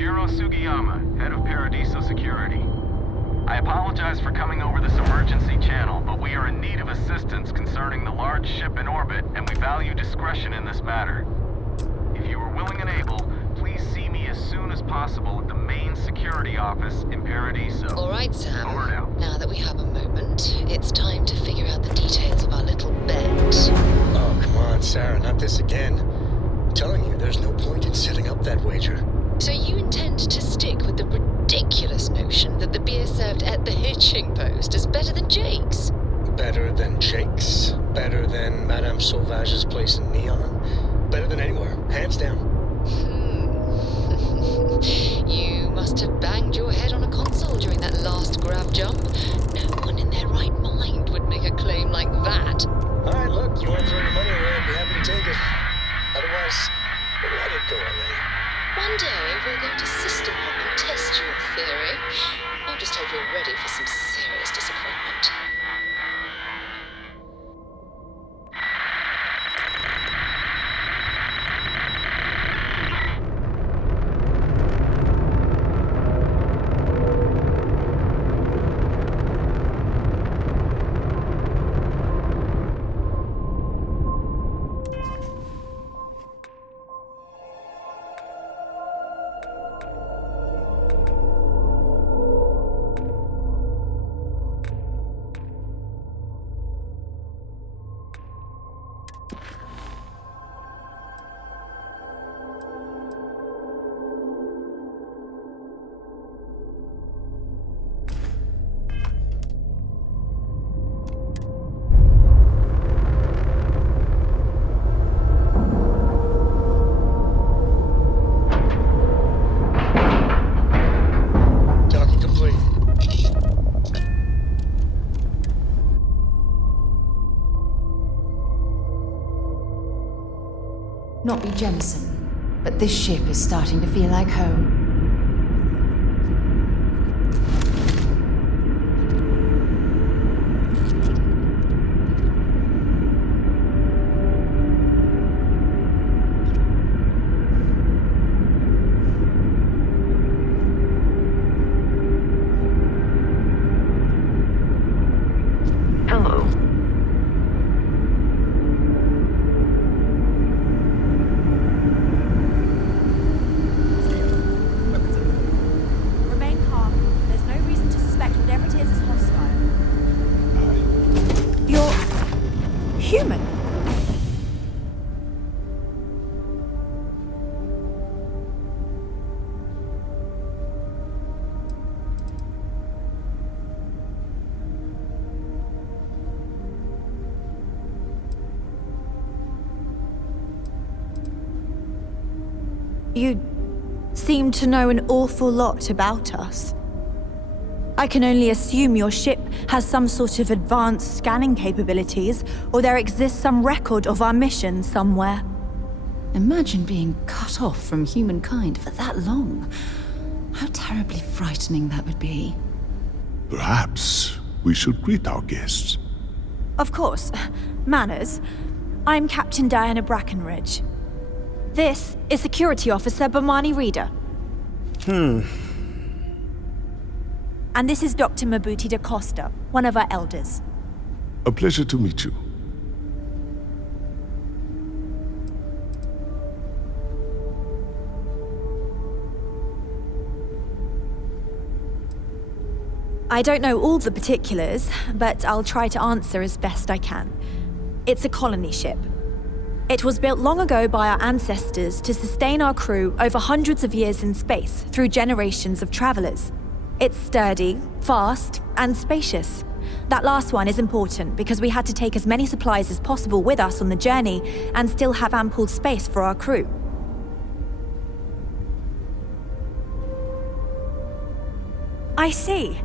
Head of Paradiso Security. I apologize for coming over this emergency channel, but we are in need of assistance concerning the large ship in orbit, and we value discretion in this matter. If you are willing and able, please see me as soon as possible at the main security office in Paradiso. All right, Sam. Over and out. Now that we have a moment, it's time to figure out the details of our little bet. Oh, come on, Sarah, not this again. I'm telling you, there's no point in setting up that wager. So you intend to stick with the ridiculous notion that the beer served at the hitching post is better than Jake's? Better than Jake's? Better than Madame Sauvage's place in Neon? Better than anywhere, hands down. You must have banged your head on a console during that last grab jump. No one in their right mind would make a claim like that. Alright, look, you want to throw your money away, I'd be happy to take it. Otherwise, let it go already. One day, we're going to system hop and test your theory. I just hope you're ready for some serious disappointment. Not be Jemison, but this ship is starting to feel like home. You seem to know an awful lot about us. I can only assume your ship has some sort of advanced scanning capabilities, or there exists some record of our mission somewhere. Imagine being cut off from humankind for that long. How terribly frightening that would be. Perhaps we should greet our guests. Of course. Manners. I'm Captain Diana Brackenridge. This is Security Officer Bomani Reader. And this is Dr. Mabuti da Costa, one of our elders. A pleasure to meet you. I don't know all the particulars, but I'll try to answer as best I can. It's a colony ship. It was built long ago by our ancestors to sustain our crew over hundreds of years in space through generations of travelers. It's sturdy, fast, and spacious. That last one is important because we had to take as many supplies as possible with us on the journey and still have ample space for our crew. I see.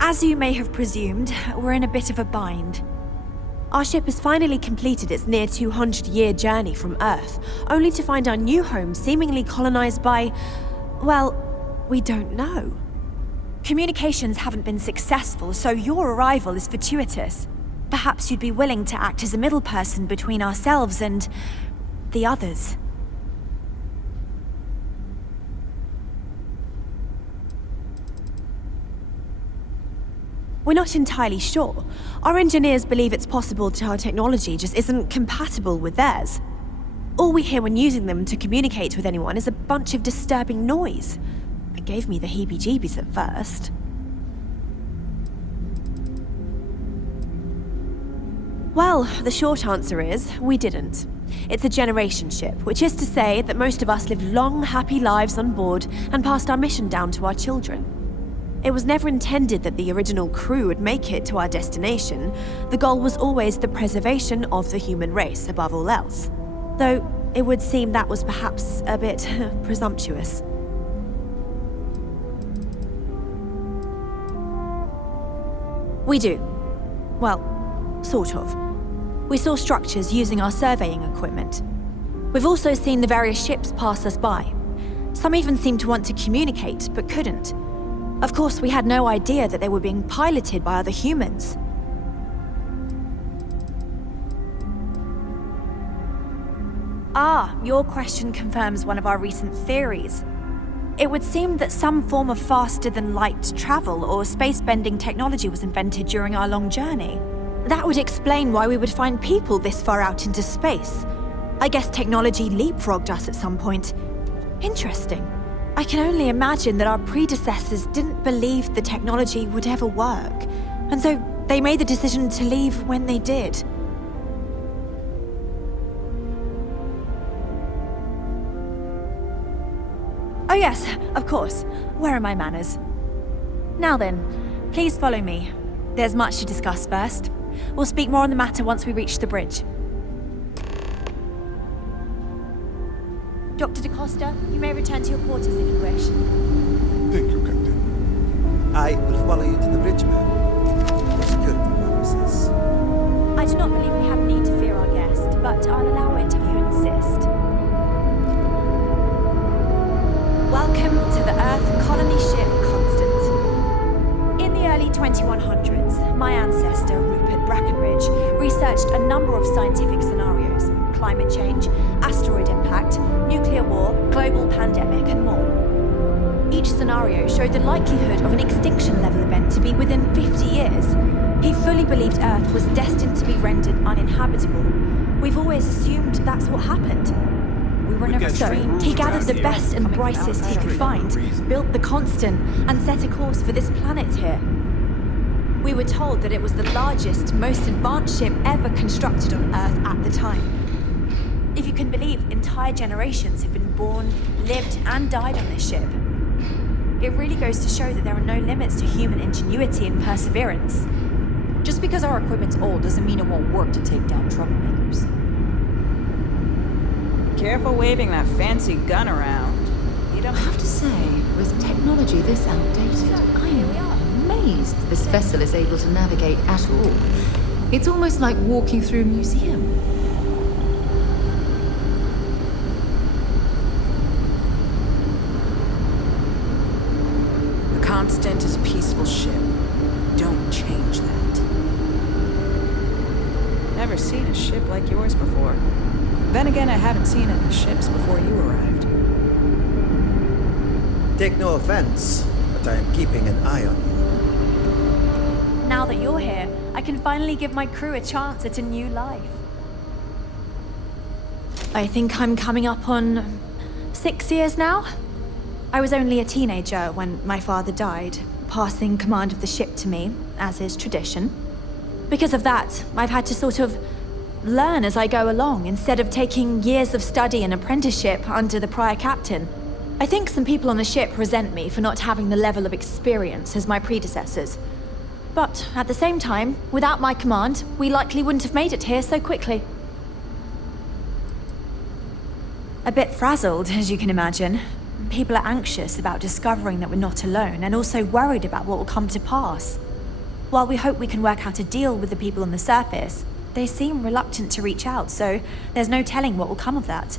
As you may have presumed, we're in a bit of a bind. Our ship has finally completed its near 200-year journey from Earth, only to find our new home seemingly colonized by, well, we don't know. Communications haven't been successful, so your arrival is fortuitous. Perhaps you'd be willing to act as a middle person between ourselves and the others. We're not entirely sure. Our engineers believe it's possible that our technology just isn't compatible with theirs. All we hear when using them to communicate with anyone is a bunch of disturbing noise. It gave me the heebie-jeebies at first. Well, the short answer is, we didn't. It's a generation ship, which is to say that most of us lived long, happy lives on board and passed our mission down to our children. It was never intended that the original crew would make it to our destination. The goal was always the preservation of the human race above all else. Though it would seem that was perhaps a bit presumptuous. We do. Well, sort of. We saw structures using our surveying equipment. We've also seen the various ships pass us by. Some even seemed to want to communicate, but couldn't. Of course, we had no idea that they were being piloted by other humans. Ah, your question confirms one of our recent theories. It would seem that some form of faster-than-light travel or space-bending technology was invented during our long journey. That would explain why we would find people this far out into space. I guess technology leapfrogged us at some point. Interesting. I can only imagine that our predecessors didn't believe the technology would ever work, and so they made the decision to leave when they did. Oh yes, of course. Where are my manners? Now then, please follow me. There's much to discuss first. We'll speak more on the matter once we reach the bridge. Dr. DaCosta, you may return to your quarters if you wish. Thank you, Captain. I will follow you to the bridge, ma'am. For security purposes. I do not believe we have need to fear our guest, but I'll allow it if you insist. Welcome to the Earth colony ship Constant. In the early 2100s, my ancestor, Rupert Brackenridge, researched a number of scientific scenarios: climate change, asteroid impact, nuclear war, global pandemic, and more. Each scenario showed the likelihood of an extinction-level event to be within 50 years. He fully believed Earth was destined to be rendered uninhabitable. We've always assumed that's what happened. We were never so. He gathered the best and brightest he could find, built the Constant, and set a course for this planet here. We were told that it was the largest, most advanced ship ever constructed on Earth at the time. If you can believe, entire generations have been born, lived, and died on this ship. It really goes to show that there are no limits to human ingenuity and perseverance. Just because our equipment's old doesn't mean it won't work to take down troublemakers. Careful waving that fancy gun around. You don't I have to say, with technology this outdated, I am amazed this vessel is able to navigate at all. It's almost like walking through a museum. The Constant is a peaceful ship. Don't change that. Never seen a ship like yours before. Then again, I haven't seen any ships before you arrived. Take no offense, but I am keeping an eye on you. Now that you're here, I can finally give my crew a chance at a new life. I think I'm coming up on 6 years now. I was only a teenager when my father died, passing command of the ship to me, as is tradition. Because of that, I've had to sort of learn as I go along, instead of taking years of study and apprenticeship under the prior captain. I think some people on the ship resent me for not having the level of experience as my predecessors. But at the same time, without my command, we likely wouldn't have made it here so quickly. A bit frazzled, as you can imagine. People are anxious about discovering that we're not alone, and also worried about what will come to pass. While we hope we can work out a deal with the people on the surface, they seem reluctant to reach out, so there's no telling what will come of that.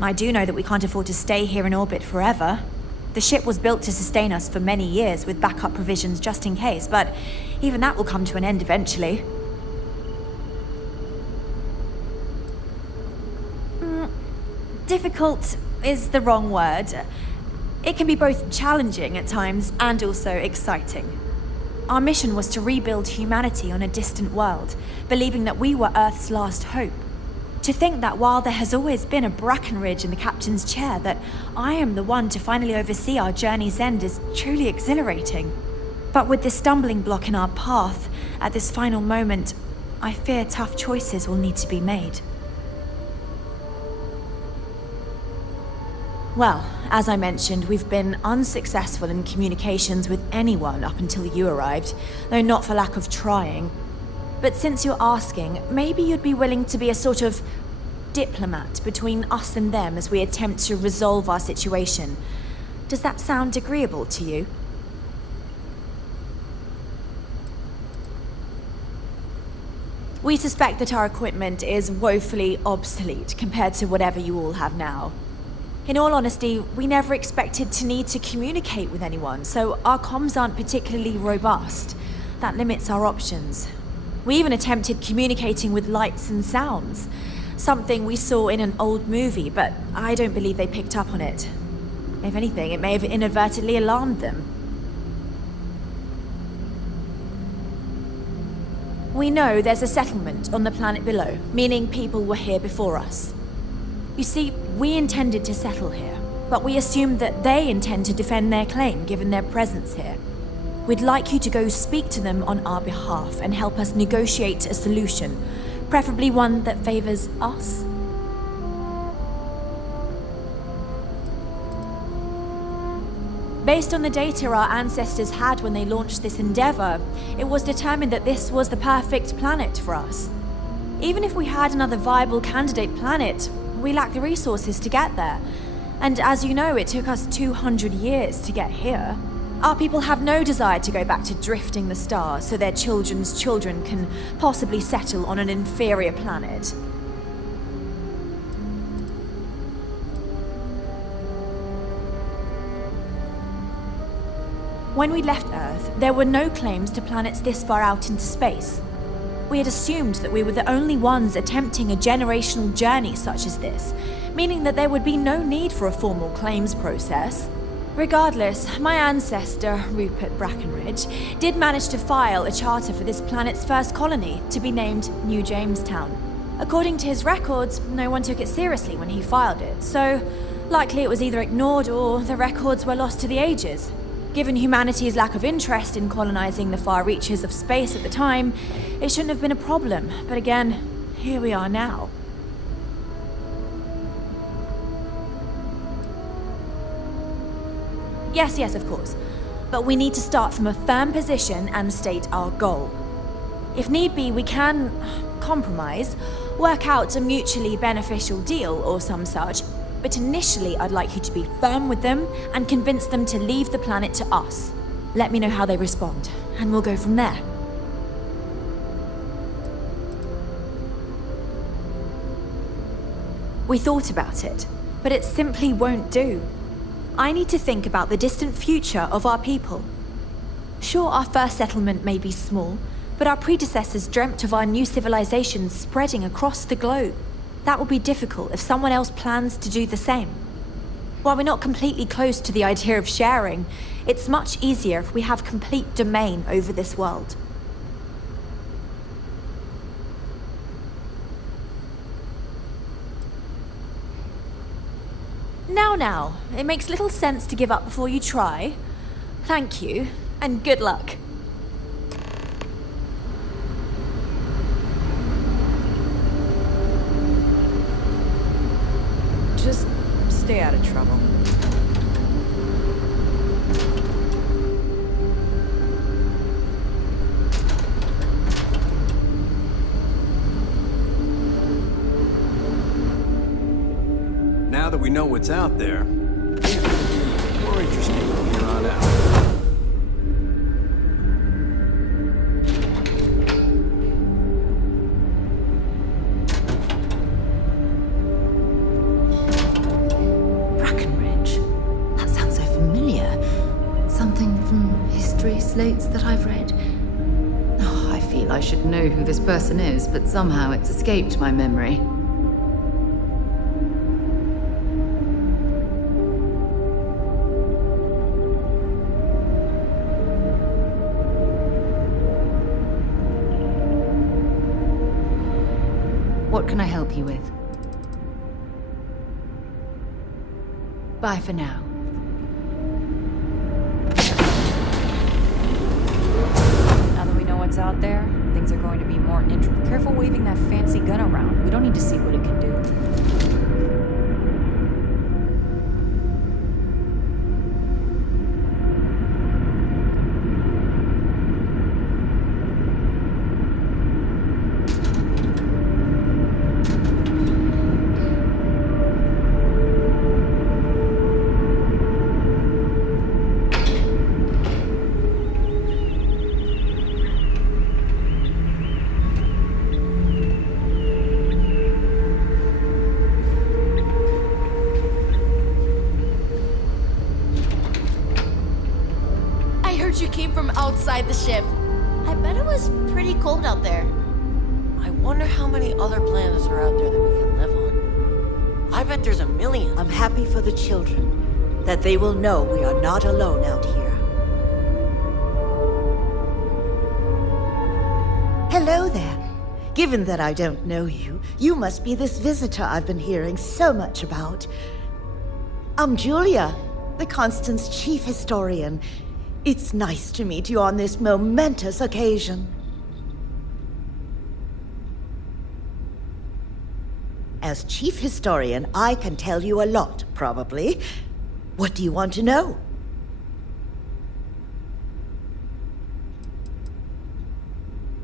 I do know that we can't afford to stay here in orbit forever. The ship was built to sustain us for many years with backup provisions just in case, but even that will come to an end eventually. Difficult is the wrong word. It can be both challenging at times and also exciting. Our mission was to rebuild humanity on a distant world, believing that we were Earth's last hope. To think that while there has always been a Brackenridge in the captain's chair, that I am the one to finally oversee our journey's end is truly exhilarating. But with this stumbling block in our path, at this final moment, I fear tough choices will need to be made. Well, as I mentioned, we've been unsuccessful in communications with anyone up until you arrived, though not for lack of trying. But since you're asking, maybe you'd be willing to be a sort of diplomat between us and them as we attempt to resolve our situation. Does that sound agreeable to you? We suspect that our equipment is woefully obsolete compared to whatever you all have now. In all honesty, we never expected to need to communicate with anyone, so our comms aren't particularly robust. That limits our options. We even attempted communicating with lights and sounds, something we saw in an old movie, but I don't believe they picked up on it. If anything, it may have inadvertently alarmed them. We know there's a settlement on the planet below, meaning people were here before us. You see, we intended to settle here, but we assumed that they intend to defend their claim given their presence here. We'd like you to go speak to them on our behalf and help us negotiate a solution, preferably one that favors us. Based on the data our ancestors had when they launched this endeavor, it was determined that this was the perfect planet for us. Even if we had another viable candidate planet, we lack the resources to get there. And as you know, it took us 200 years to get here. Our people have no desire to go back to drifting the stars so their children's children can possibly settle on an inferior planet. When we left Earth, there were no claims to planets this far out into space. We had assumed that we were the only ones attempting a generational journey such as this, meaning that there would be no need for a formal claims process. Regardless, my ancestor, Rupert Brackenridge, did manage to file a charter for this planet's first colony, to be named New Jamestown. According to his records, no one took it seriously when he filed it, so likely it was either ignored or the records were lost to the ages. Given humanity's lack of interest in colonizing the far reaches of space at the time, it shouldn't have been a problem, but again, here we are now. Yes, of course. But we need to start from a firm position and state our goal. If need be, we can compromise, work out a mutually beneficial deal or some such, but initially I'd like you to be firm with them and convince them to leave the planet to us. Let me know how they respond, and we'll go from there. We thought about it, but it simply won't do. I need to think about the distant future of our people. Sure, our first settlement may be small, but our predecessors dreamt of our new civilization spreading across the globe. That will be difficult if someone else plans to do the same. While we're not completely close to the idea of sharing, it's much easier if we have complete domain over this world. Now, it makes little sense to give up before you try. Thank you, and good luck. Just stay out of trouble. Now that we know what's out there, more interesting from here on out. Brackenridge? That sounds so familiar. Something from history slates that I've read. Oh, I feel I should know who this person is, but somehow it's escaped my memory. What can I help you with? Bye for now. Now that we know what's out there, things are going to be more interesting. Careful waving that fancy gun around. We don't need to see what it can do. You came from outside the ship. I bet it was pretty cold out there. I wonder how many other planets are out there that we can live on. I bet there's a million. I'm happy for the children, that they will know we are not alone out here. Hello there. Given that I don't know you, you must be this visitor I've been hearing so much about. I'm Julia, the Constant's chief historian. It's nice to meet you on this momentous occasion. As chief historian, I can tell you a lot, probably. What do you want to know?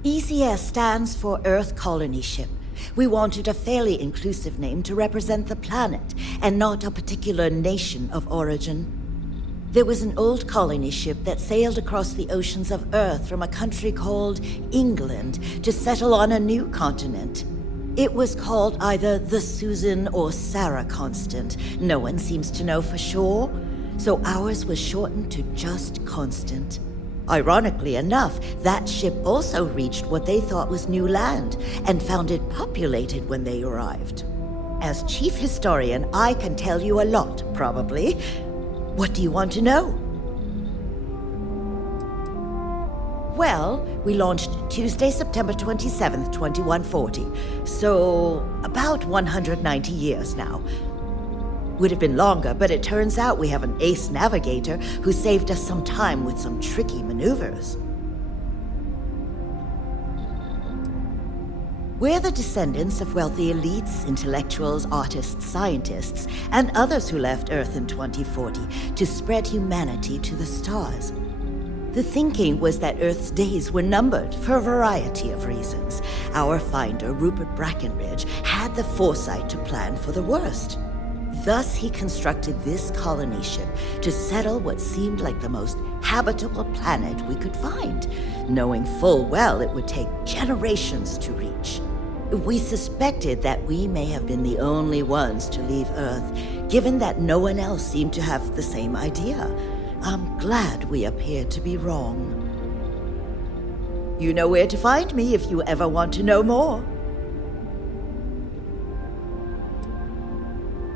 ECS stands for Earth Colony Ship. We wanted a fairly inclusive name to represent the planet, and not a particular nation of origin. There was an old colony ship that sailed across the oceans of Earth from a country called England to settle on a new continent. It was called either the Susan or Sarah Constant. No one seems to know for sure, so ours was shortened to just Constant. Ironically enough, that ship also reached what they thought was new land and found it populated when they arrived. As chief historian, I can tell you a lot, probably. What do you want to know? Well, we launched Tuesday, September 27th, 2140. So, about 190 years now. Would have been longer, but it turns out we have an ace navigator who saved us some time with some tricky maneuvers. We're the descendants of wealthy elites, intellectuals, artists, scientists, and others who left Earth in 2040 to spread humanity to the stars. The thinking was that Earth's days were numbered for a variety of reasons. Our finder, Rupert Brackenridge, had the foresight to plan for the worst. Thus, he constructed this colony ship to settle what seemed like the most habitable planet we could find, knowing full well it would take generations to reach. We suspected that we may have been the only ones to leave Earth, given that no one else seemed to have the same idea. I'm glad we appeared to be wrong. You know where to find me if you ever want to know more.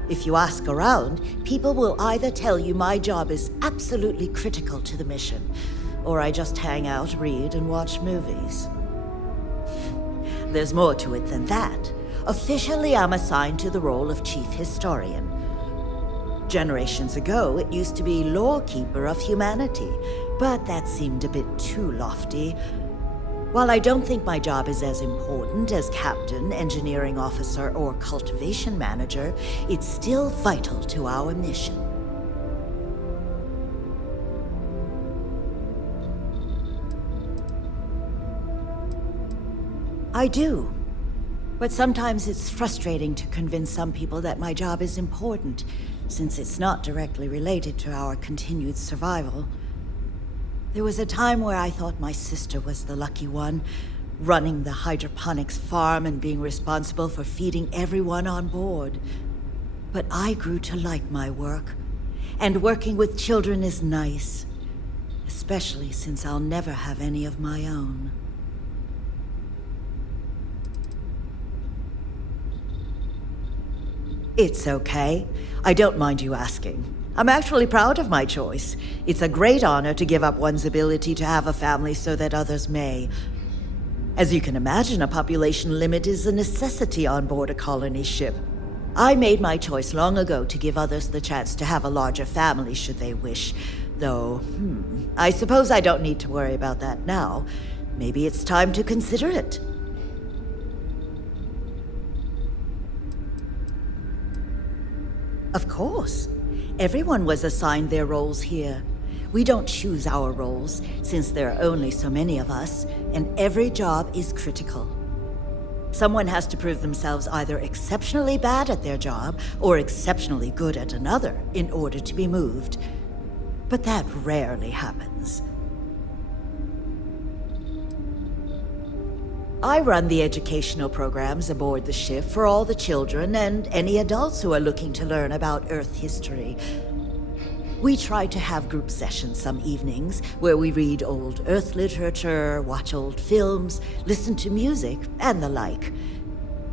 If you ask around, people will either tell you my job is absolutely critical to the mission, or I just hang out, read, and watch movies. There's more to it than that. Officially, I'm assigned to the role of chief historian. Generations ago, it used to be lawkeeper of humanity, but that seemed a bit too lofty. While I don't think my job is as important as captain, engineering officer, or cultivation manager, it's still vital to our mission. I do. But sometimes it's frustrating to convince some people that my job is important, since it's not directly related to our continued survival. There was a time where I thought my sister was the lucky one, running the hydroponics farm and being responsible for feeding everyone on board. But I grew to like my work, and working with children is nice, especially since I'll never have any of my own. It's okay. I don't mind you asking. I'm actually proud of my choice. It's a great honor to give up one's ability to have a family so that others may. As you can imagine, a population limit is a necessity on board a colony ship. I made my choice long ago to give others the chance to have a larger family should they wish. Though, I suppose I don't need to worry about that now. Maybe it's time to consider it. Of course. Everyone was assigned their roles here. We don't choose our roles, since there are only so many of us, and every job is critical. Someone has to prove themselves either exceptionally bad at their job or exceptionally good at another in order to be moved. But that rarely happens. I run the educational programs aboard the ship for all the children and any adults who are looking to learn about Earth history. We try to have group sessions some evenings where we read old Earth literature, watch old films, listen to music, and the like.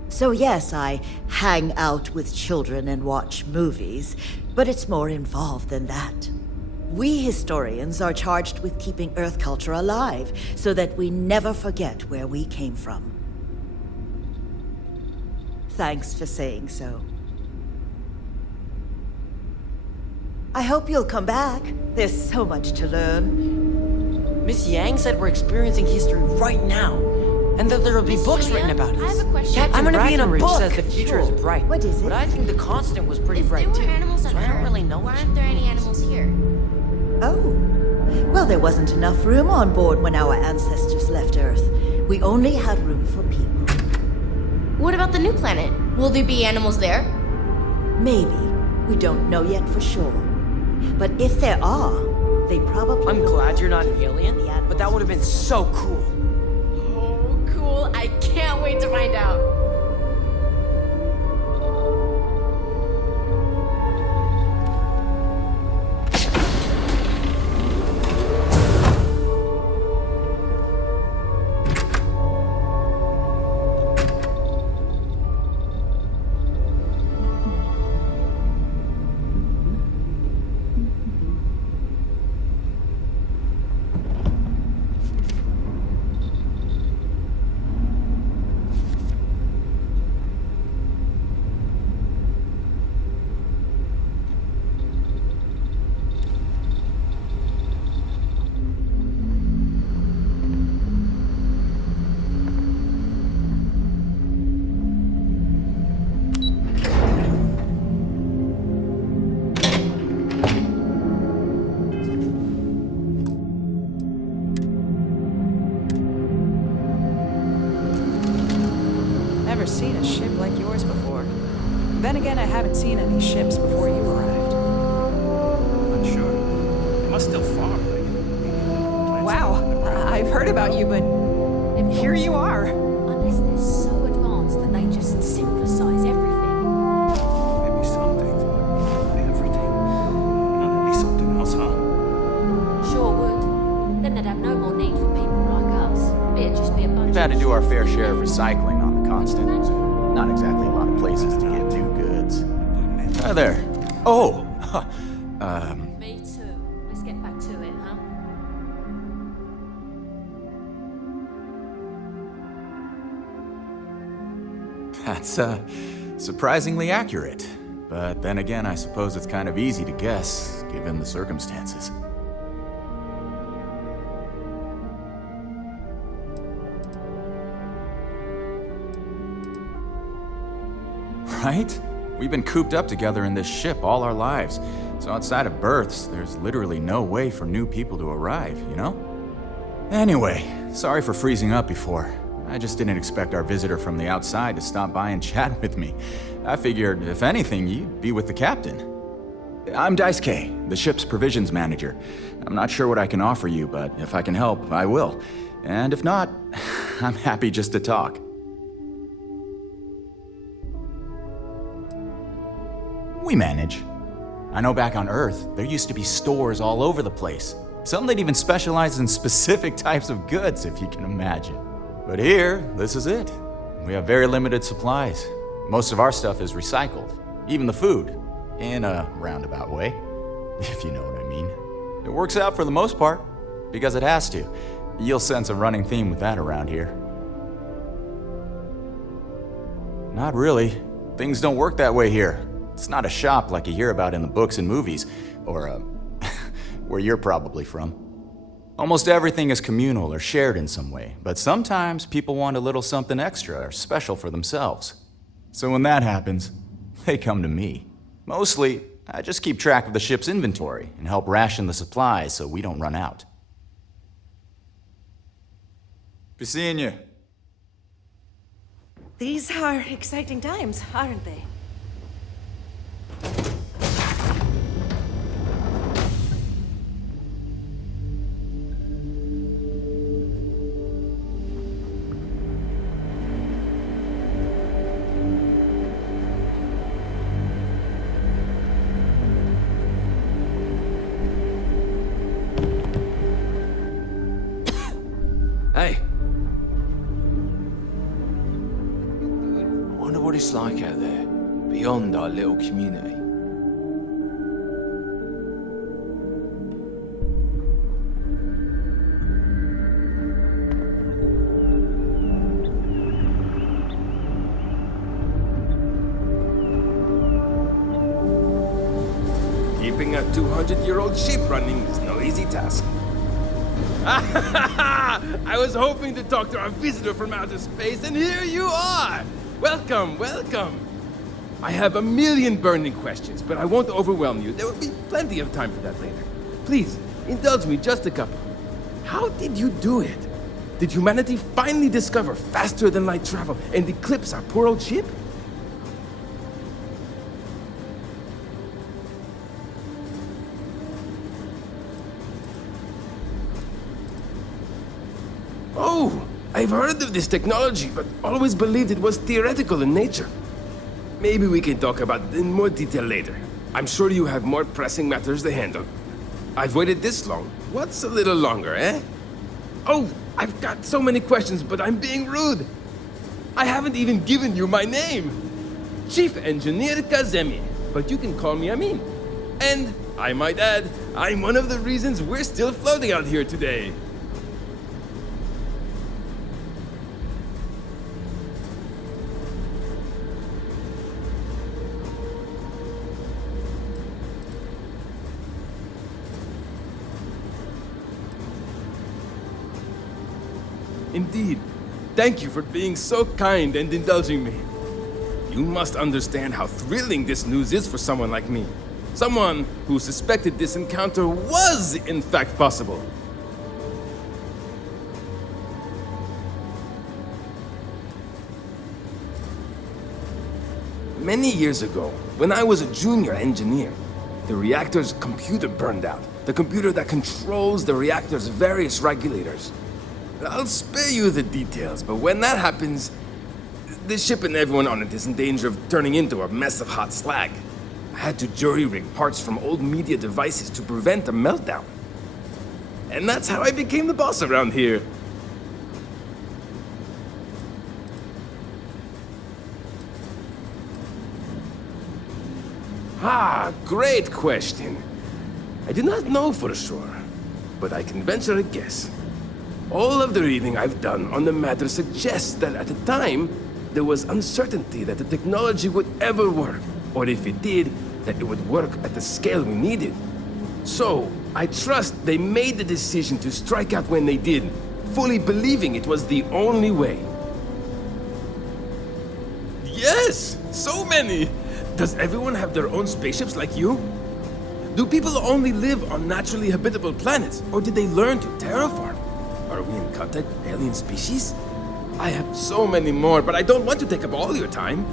So yes, I hang out with children and watch movies, but it's more involved than that. We historians are charged with keeping Earth culture alive so that we never forget where we came from. Thanks for saying so. I hope you'll come back. There's so much to learn. Miss Yang said we're experiencing history right now, and that there will be books written about us. I have a question. Captain I'm gonna be in a book. says the future is bright. What is it? But I think the constant was pretty If bright there too. were animals on So I don't Earth, really know why what aren't there any animals here? Oh. Well, there wasn't enough room on board when our ancestors left Earth. We only had room for people. What about the new planet? Will there be animals there? Maybe. We don't know yet for sure. But if there are, they probably... I'm glad you're not an alien, but that would have been so cool. Oh, cool. I can't wait to find out. Never seen a ship like yours before. Then again, I haven't seen any ships before you arrived. Not sure. They must still farm. Wow, I've heard about you, but here you are. Unless they're so advanced that they just synthesize everything. Maybe some things, but everything. There'd be something else, huh? Sure would. Then they'd have no more need for people like us. It'd just be a bunch We've had to of do our fair share of recycling on the constant. Not exactly a lot of places to get new goods. Hi there. Oh! Me too. Let's get back to it, huh? That's, surprisingly accurate. But then again, I suppose it's kind of easy to guess, given the circumstances. Right? We've been cooped up together in this ship all our lives. So outside of births, there's literally no way for new people to arrive, you know? Anyway, sorry for freezing up before. I just didn't expect our visitor from the outside to stop by and chat with me. I figured, if anything, you'd be with the captain. I'm Daisuke, the ship's provisions manager. I'm not sure what I can offer you, but if I can help, I will. And if not, I'm happy just to talk. We manage. I know back on Earth, there used to be stores all over the place. Some that even specialized in specific types of goods, if you can imagine. But here, this is it. We have very limited supplies. Most of our stuff is recycled, even the food, in a roundabout way, if you know what I mean. It works out for the most part, because it has to. You'll sense a running theme with that around here. Not really. Things don't work that way here. It's not a shop like you hear about in the books and movies, or, where you're probably from. Almost everything is communal or shared in some way, but sometimes people want a little something extra or special for themselves. So when that happens, they come to me. Mostly, I just keep track of the ship's inventory and help ration the supplies so we don't run out. Be seeing you. These are exciting times, aren't they? Hey. I wonder what it's like out there, beyond our little community. Keeping a 200-year-old ship running is no easy task. I was hoping to talk to our visitor from outer space, and here you are! Welcome, welcome! I have a million burning questions, but I won't overwhelm you. There will be plenty of time for that later. Please, indulge me just a couple. How did you do it? Did humanity finally discover faster than light travel and eclipse our poor old ship? Oh, I've heard of this technology, but always believed it was theoretical in nature. Maybe we can talk about it in more detail later. I'm sure you have more pressing matters to handle. I've waited this long. What's a little longer, eh? Oh, I've got so many questions, but I'm being rude. I haven't even given you my name. Chief Engineer Kazemi, but you can call me Amin. And, I might add, I'm one of the reasons we're still floating out here today. Indeed. Thank you for being so kind and indulging me. You must understand how thrilling this news is for someone like me. Someone who suspected this encounter was, in fact, possible. Many years ago, when I was a junior engineer, the reactor's computer burned out. The computer that controls the reactor's various regulators. I'll spare you the details, but when that happens, the ship and everyone on it is in danger of turning into a mess of hot slag. I had to jury-rig parts from old media devices to prevent a meltdown. And that's how I became the boss around here. Ah, great question. I do not know for sure, but I can venture a guess. All of the reading I've done on the matter suggests that at the time, there was uncertainty that the technology would ever work, or if it did, that it would work at the scale we needed. So, I trust they made the decision to strike out when they did, fully believing it was the only way. Yes! So many! Does everyone have their own spaceships like you? Do people only live on naturally habitable planets, or did they learn to terraform? Are we in contact with alien species? I have so many more, but I don't want to take up all your time.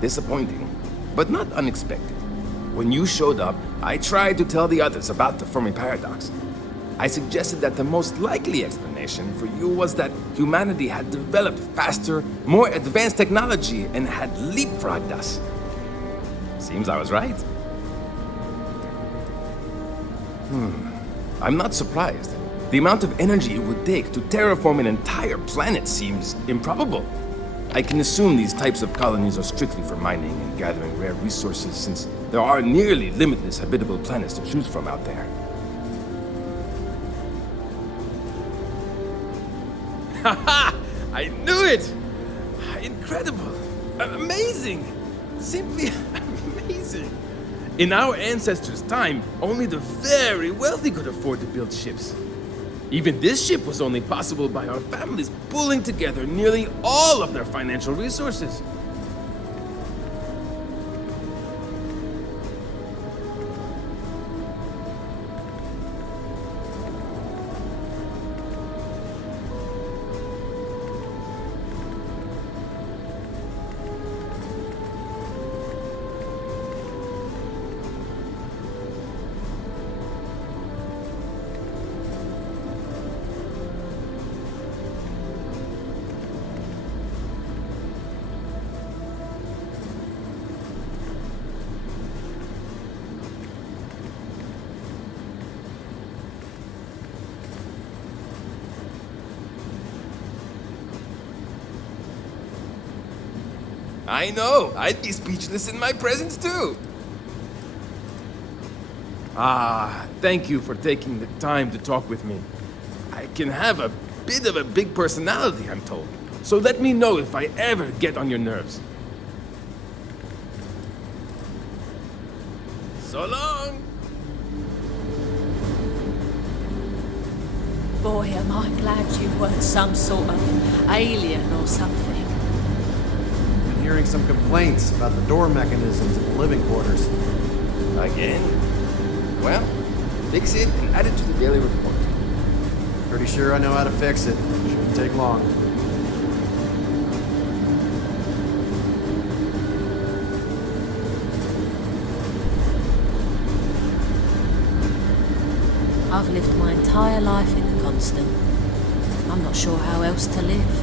Disappointing, but not unexpected. When you showed up, I tried to tell the others about the Fermi paradox. I suggested that the most likely explanation for you was that humanity had developed faster, more advanced technology and had leapfrogged us. Seems I was right. I'm not surprised. The amount of energy it would take to terraform an entire planet seems improbable. I can assume these types of colonies are strictly for mining and gathering rare resources, since There are nearly limitless habitable planets to choose from out there. Haha! I knew it! Incredible! Amazing! Simply amazing! In our ancestors' time, only the very wealthy could afford to build ships. Even this ship was only possible by our families pulling together nearly all of their financial resources. I know, I'd be speechless in my presence too. Ah, thank you for taking the time to talk with me. I can have a bit of a big personality, I'm told. So let me know if I ever get on your nerves. So long! Boy, am I glad you weren't some sort of alien or something. Been hearing some complaints about the door mechanisms in the living quarters. Again? Well, fix it and add it to the daily report. Pretty sure I know how to fix it. Shouldn't take long. I've lived my entire life in the Constant. I'm not sure how else to live.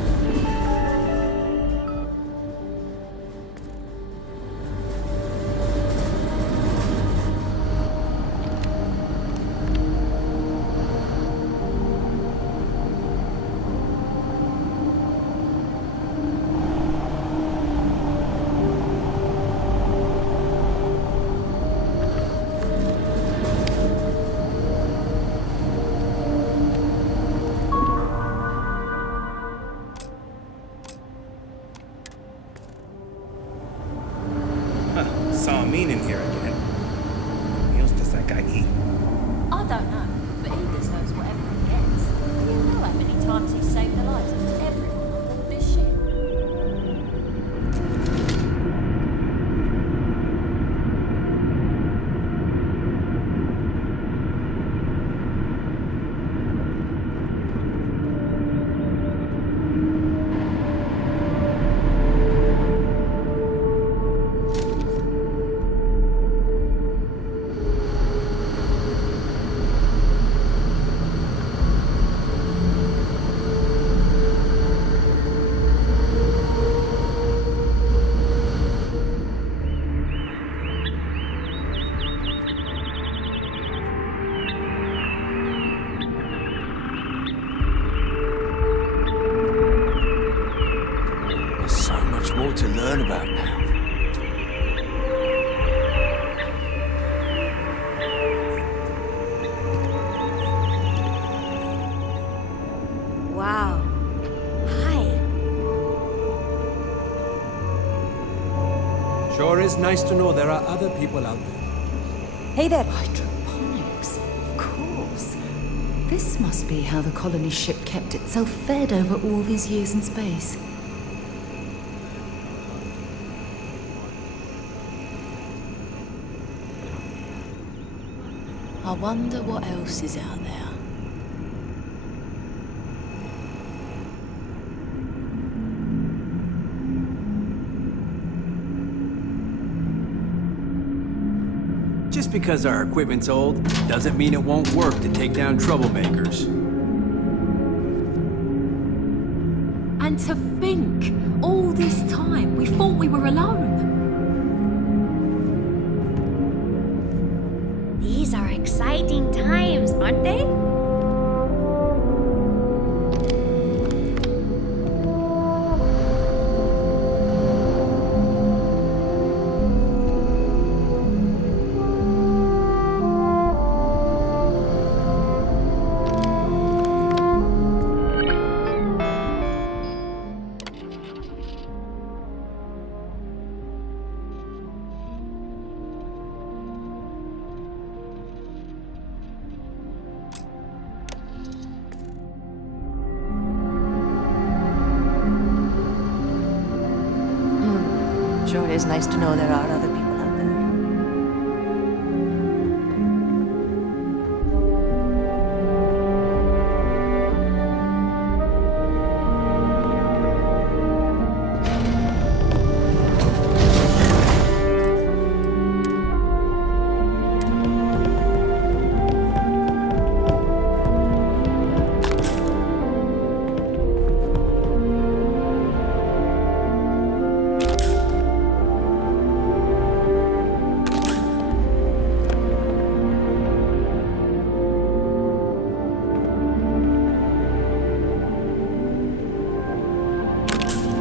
Saw Mean in here again. What else does that guy eat? I don't know, but he deserves whatever he gets. Do you know how many times he's saved the lives of everyone on board this ship? More to learn about now. Wow. Hi. Sure is nice to know there are other people out there. Hey there. Hydroponics, of course. This must be how the colony ship kept itself fed over all these years in space. I wonder what else is out there. Just because our equipment's old doesn't mean it won't work to take down troublemakers. And to think, all this time, we thought we were alone. These are exciting times, aren't they? Sure, it is nice to know there are other people out there.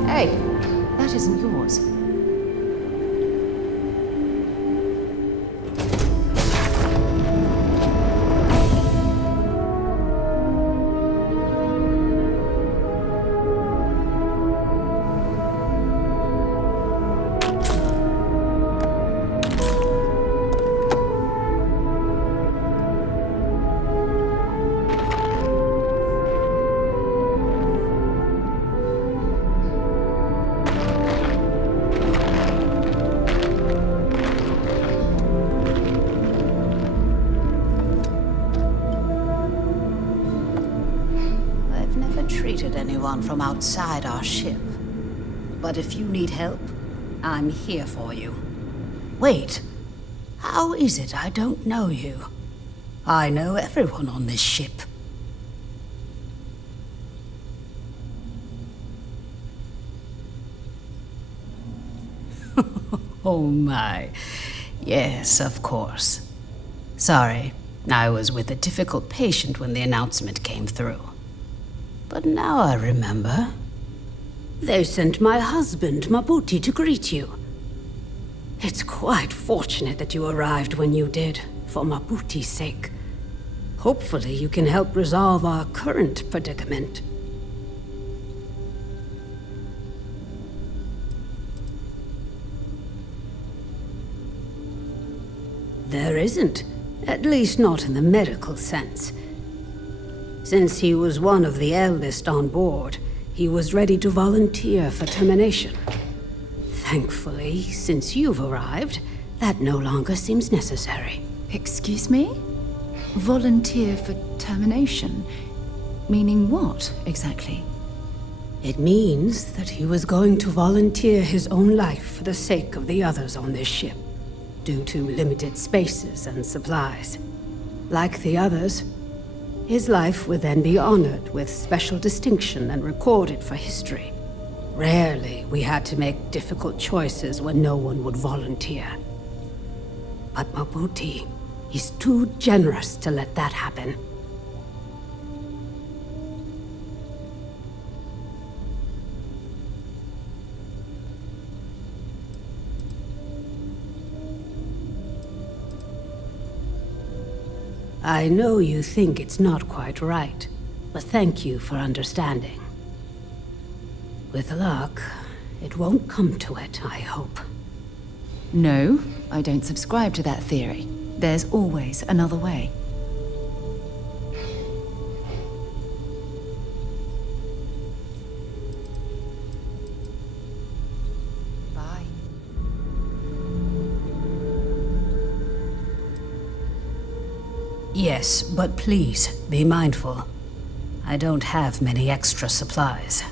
Hey, that isn't yours. I've never treated anyone from outside our ship. But if you need help, I'm here for you. Wait, how is it I don't know you? I know everyone on this ship. Oh my. Yes, of course. Sorry, I was with a difficult patient when the announcement came through. But now I remember. They sent my husband, Mabuti, to greet you. It's quite fortunate that you arrived when you did, for Mabuti's sake. Hopefully you can help resolve our current predicament. There isn't, at least not in the medical sense. Since he was one of the eldest on board, he was ready to volunteer for termination. Thankfully, since you've arrived, that no longer seems necessary. Excuse me? Volunteer for termination? Meaning what, exactly? It means that he was going to volunteer his own life for the sake of the others on this ship, due to limited spaces and supplies. Like the others, his life would then be honored with special distinction and recorded for history. Rarely we had to make difficult choices when no one would volunteer. But Mabuti, he's too generous to let that happen. I know you think it's not quite right, but thank you for understanding. With luck, it won't come to it, I hope. No, I don't subscribe to that theory. There's always another way. Bye. Yes, but please, be mindful. I don't have many extra supplies.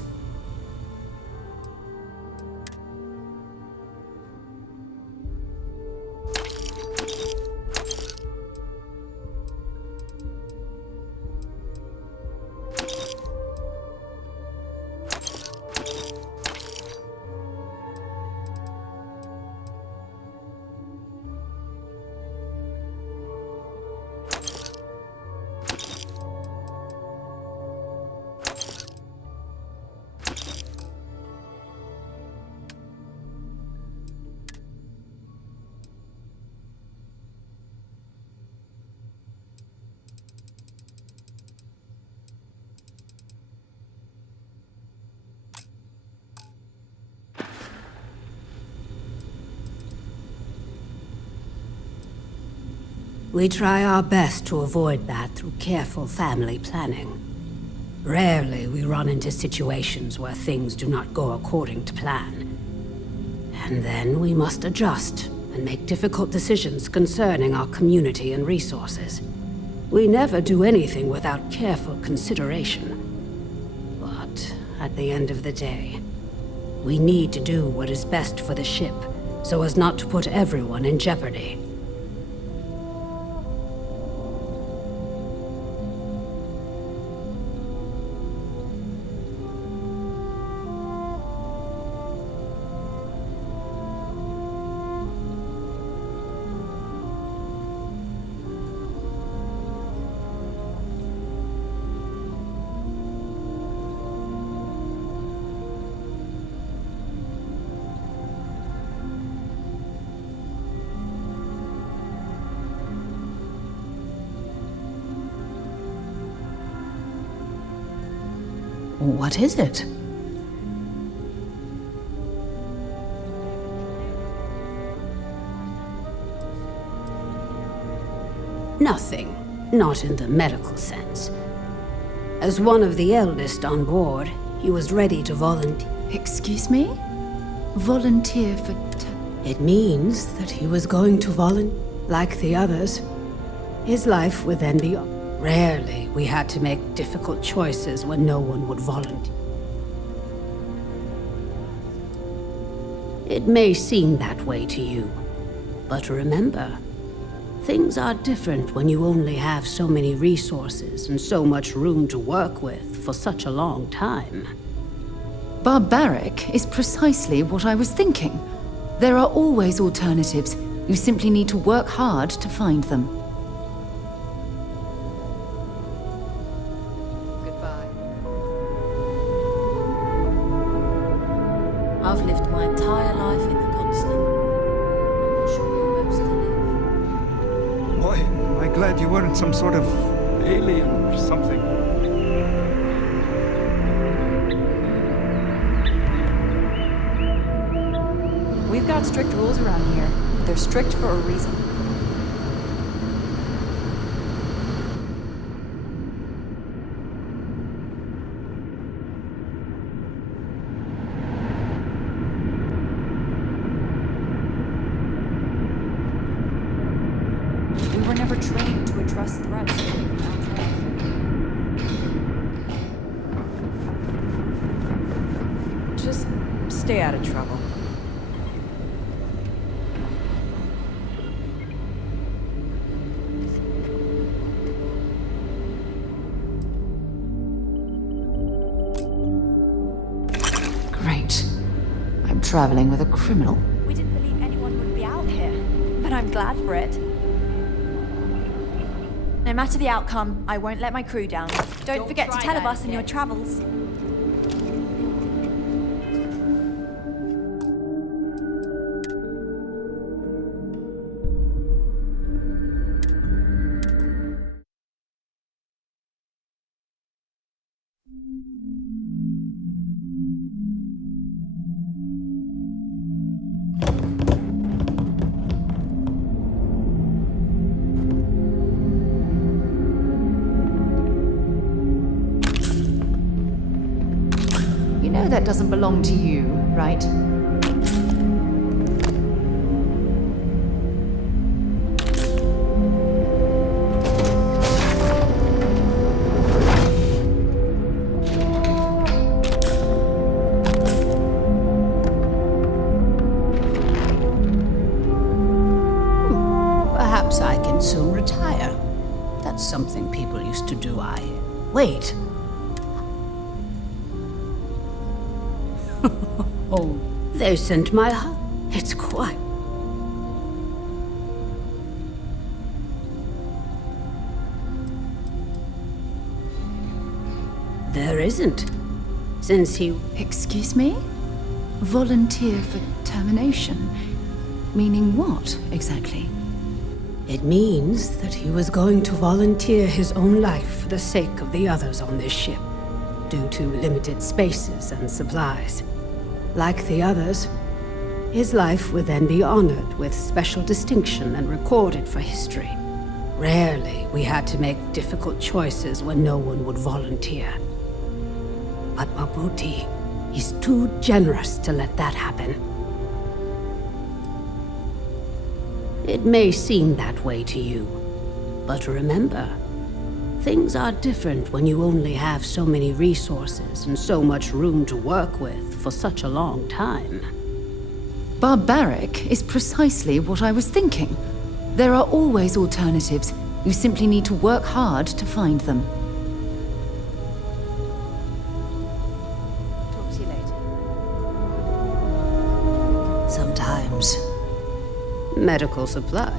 We try our best to avoid that through careful family planning. Rarely we run into situations where things do not go according to plan. And then we must adjust and make difficult decisions concerning our community and resources. We never do anything without careful consideration. But at the end of the day, we need to do what is best for the ship, so as not to put everyone in jeopardy. What is it? Nothing. Not in the medical sense. As one of the eldest on board, he was ready to volunteer. Excuse me? Volunteer for... It means that he was going to volunteer. Like the others, his life would then be... Rarely we had to make difficult choices when no one would volunteer. It may seem that way to you, but remember, things are different when you only have so many resources and so much room to work with for such a long time. Barbaric is precisely what I was thinking. There are always alternatives. You simply need to work hard to find them. I've lived my entire life in the Constant. I'm not sure how else to live. Boy, am I glad you weren't some sort of alien or something. We've got strict rules around here. They're strict for a reason. We were never trained to address threats from outside. Just stay out of trouble. Great. I'm traveling with a criminal. We didn't believe anyone would be out here, but I'm glad for it. No matter the outcome, I won't let my crew down. Don't forget to tell of us in your travels. You know that doesn't belong to you, right? Perhaps I can soon retire. That's something people used to do. Wait. Oh, they sent my It's quite... There isn't. Since he... Excuse me? Volunteer for termination? Meaning what, exactly? It means that he was going to volunteer his own life for the sake of the others on this ship, due to limited spaces and supplies. Like the others, his life would then be honored with special distinction and recorded for history. Rarely we had to make difficult choices when no one would volunteer. But Mabuti, he's too generous to let that happen. It may seem that way to you, but remember, things are different when you only have so many resources and so much room to work with for such a long time. Barbaric is precisely what I was thinking. There are always alternatives. You simply need to work hard to find them. Talk to you later. Sometimes. Medical supply.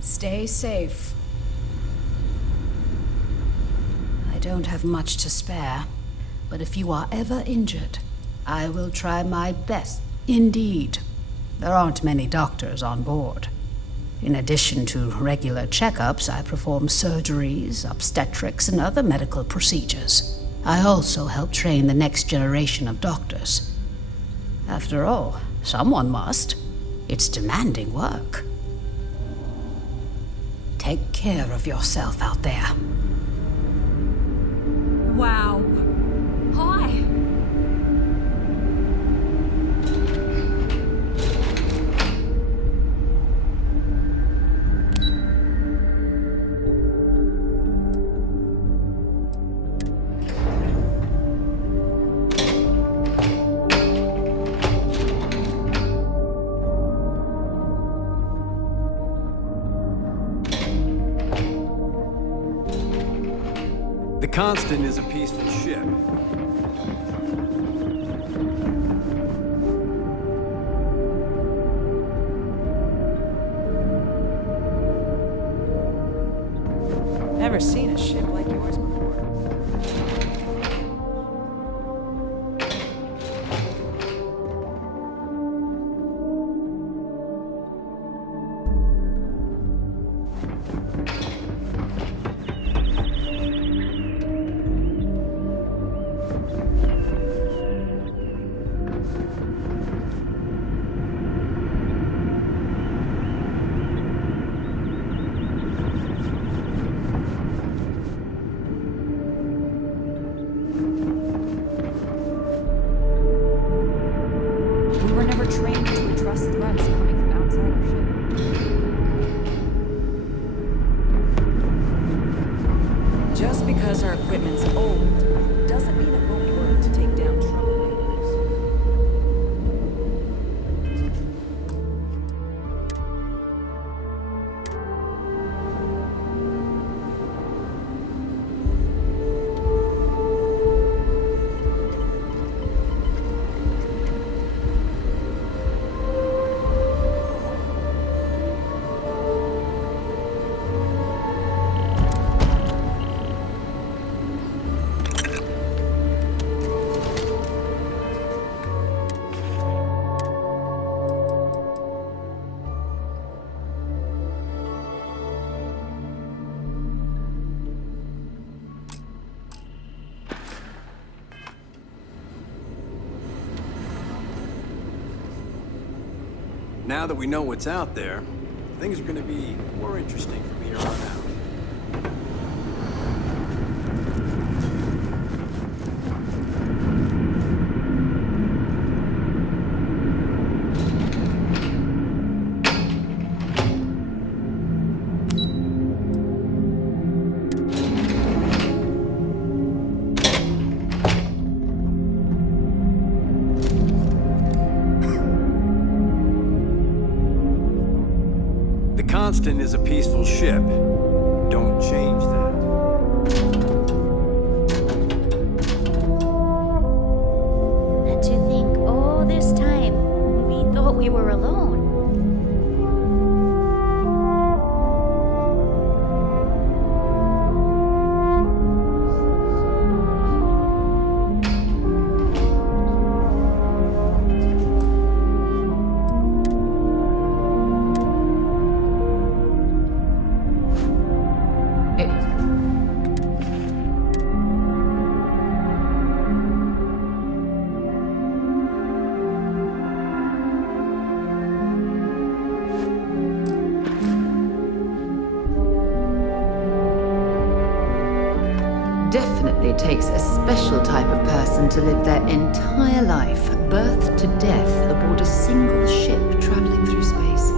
Stay safe. I don't have much to spare, but if you are ever injured, I will try my best. Indeed. There aren't many doctors on board. In addition to regular checkups, I perform surgeries, obstetrics, and other medical procedures. I also help train the next generation of doctors. After all, someone must. It's demanding work. Take care of yourself out there. Wow. Hi. The Constant is a peaceful ship. Never seen a ship like yours before. We were never trained to address threats coming from outside our ship. Just because our equipment's old doesn't mean it won't work to take down troublemakers. Now that we know what's out there, things are going to be more interesting from here on out. The Constant is a peaceful ship. Don't change that. And to think all this time, we thought we were alone. definitely takes a special type of person to live their entire life, birth to death, aboard a single ship traveling through space.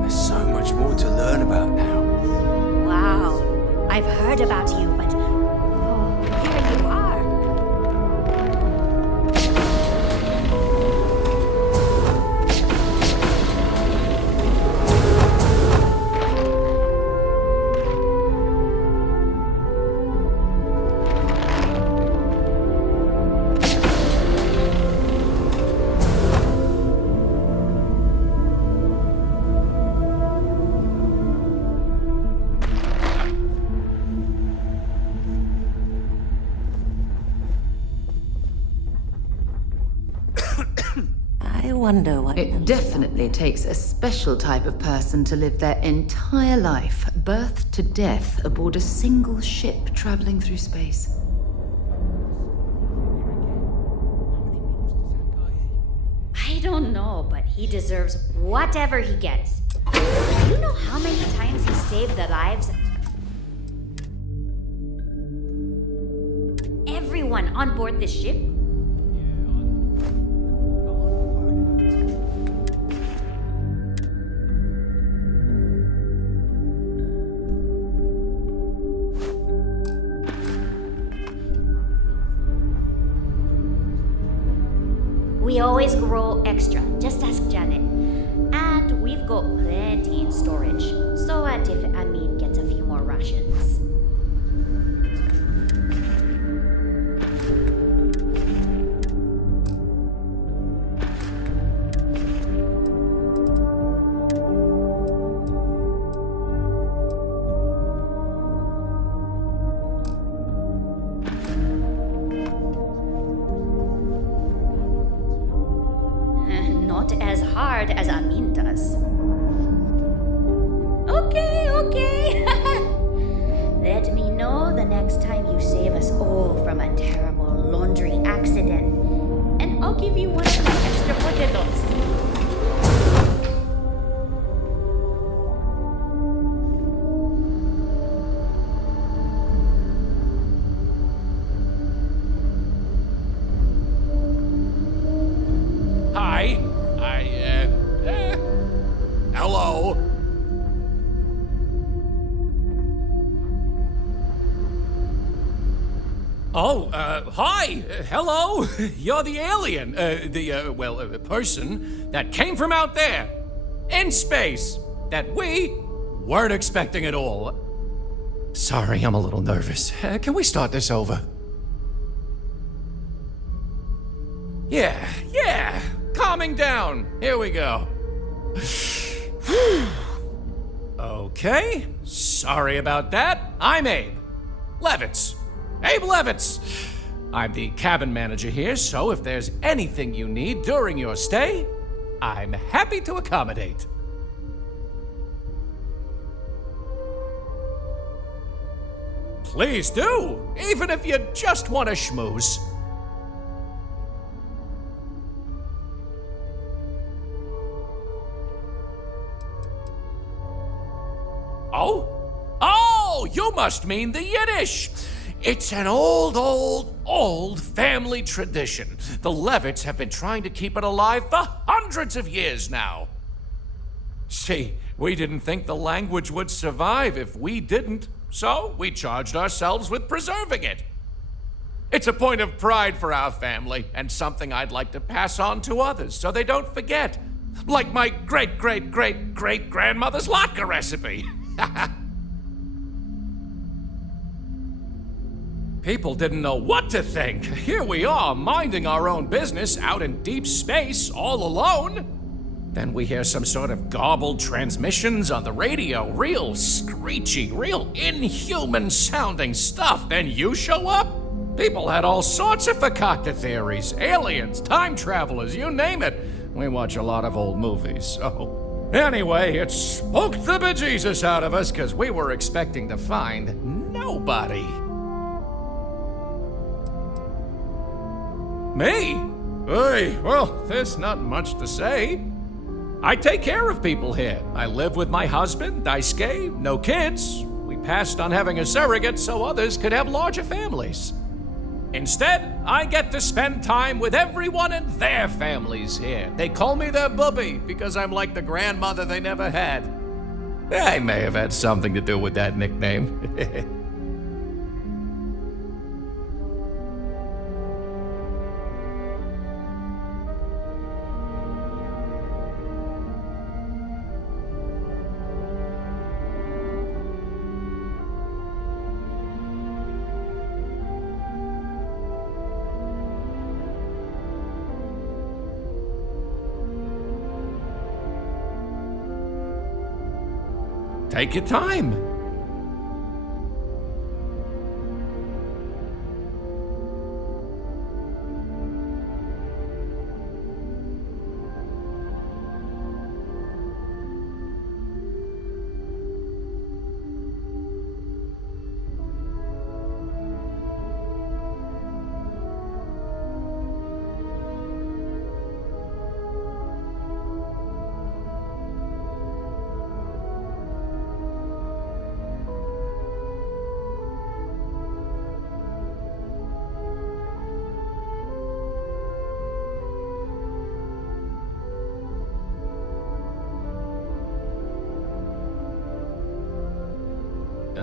There's so much more to learn about now. Wow. I've heard about you, but here you are. I wonder what... It definitely takes a special type of person to live their entire life, birth to death, aboard a single ship traveling through space. I don't know, but he deserves whatever he gets. Do you know how many times he saved the lives? Everyone on board this ship? We always grow extra, just ask Janet. And we've got plenty in storage. So what if Amin gets a few more rations? Not as hard as Amin does. Okay. Let me know the next time you save us all from a terrible laundry accident, and I'll give you one of my extra potatoes. Hi. Hello. Oh, hi. Hello. You're the alien. The person that came from out there. In space. That we weren't expecting at all. Sorry, I'm a little nervous. Can we start this over? Yeah. Calming down. Here we go. Okay. Sorry about that. I'm Abe. Levitz. Abe Levitz. I'm the cabin manager here, so if there's anything you need during your stay, I'm happy to accommodate. Please do, even if you just want to schmooze. Oh, you must mean the Yiddish. It's an old family tradition. The Levitts have been trying to keep it alive for hundreds of years now. See, we didn't think the language would survive if we didn't, so we charged ourselves with preserving it. It's a point of pride for our family, and something I'd like to pass on to others so they don't forget. Like my great-great-great-great-grandmother's latke recipe. People didn't know what to think. Here we are, minding our own business out in deep space, all alone. Then we hear some sort of garbled transmissions on the radio, real screechy, real inhuman sounding stuff. Then you show up? People had all sorts of fakakta theories, aliens, time travelers, you name it. We watch a lot of old movies, so... Anyway, it spooked the bejesus out of us because we were expecting to find nobody. Me? Hey, well, there's not much to say. I take care of people here. I live with my husband, Daisuke, no kids. We passed on having a surrogate so others could have larger families. Instead, I get to spend time with everyone in their families here. They call me their bubby because I'm like the grandmother they never had. I may have had something to do with that nickname. Take your time.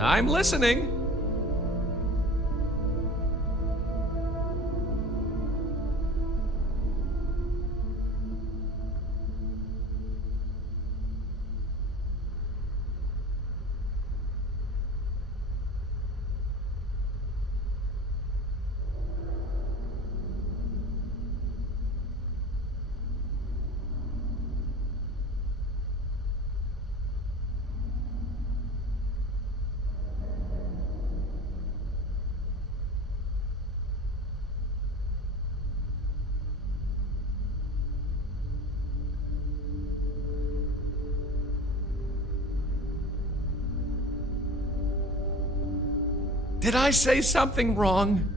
I'm listening. Did I say something wrong?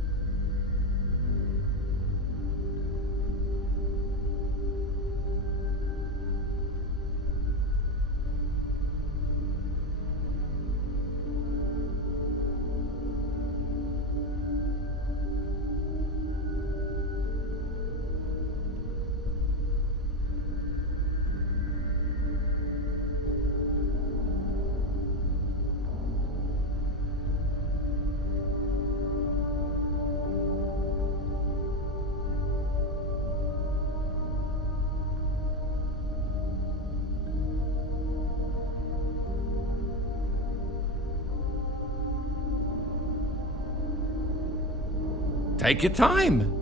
Take your time.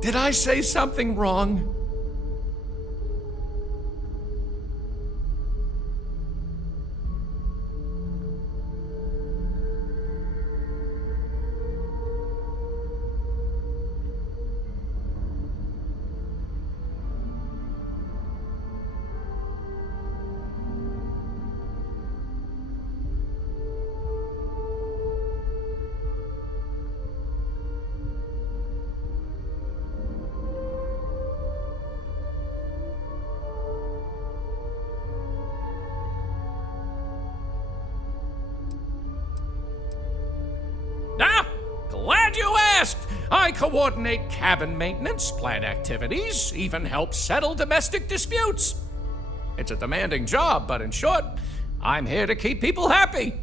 Did I say something wrong? I coordinate cabin maintenance, plan activities, even help settle domestic disputes. It's a demanding job, but in short, I'm here to keep people happy.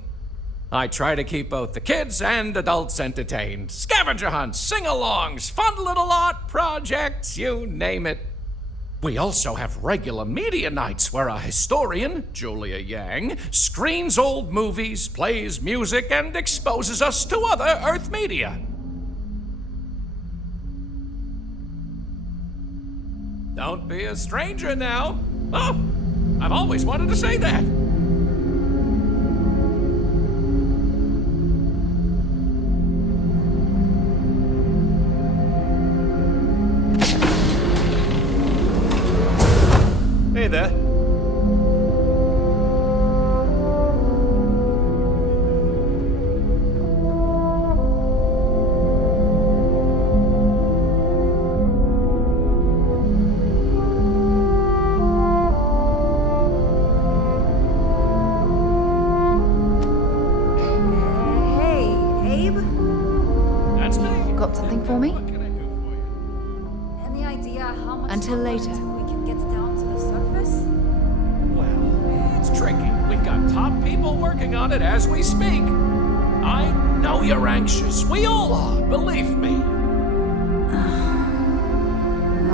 I try to keep both the kids and adults entertained. Scavenger hunts, sing-alongs, fun little art projects, you name it. We also have regular media nights where a historian, Julia Yang, screens old movies, plays music, and exposes us to other Earth media. Don't be a stranger now. Oh, I've always wanted to say that. Hey there. Hey, Abe? That's me. Got something for me? Any idea how much Until longer later. until we can get down to the surface? Well, it's tricky. We've got top people working on it as we speak. I know you're anxious. We all are, believe me.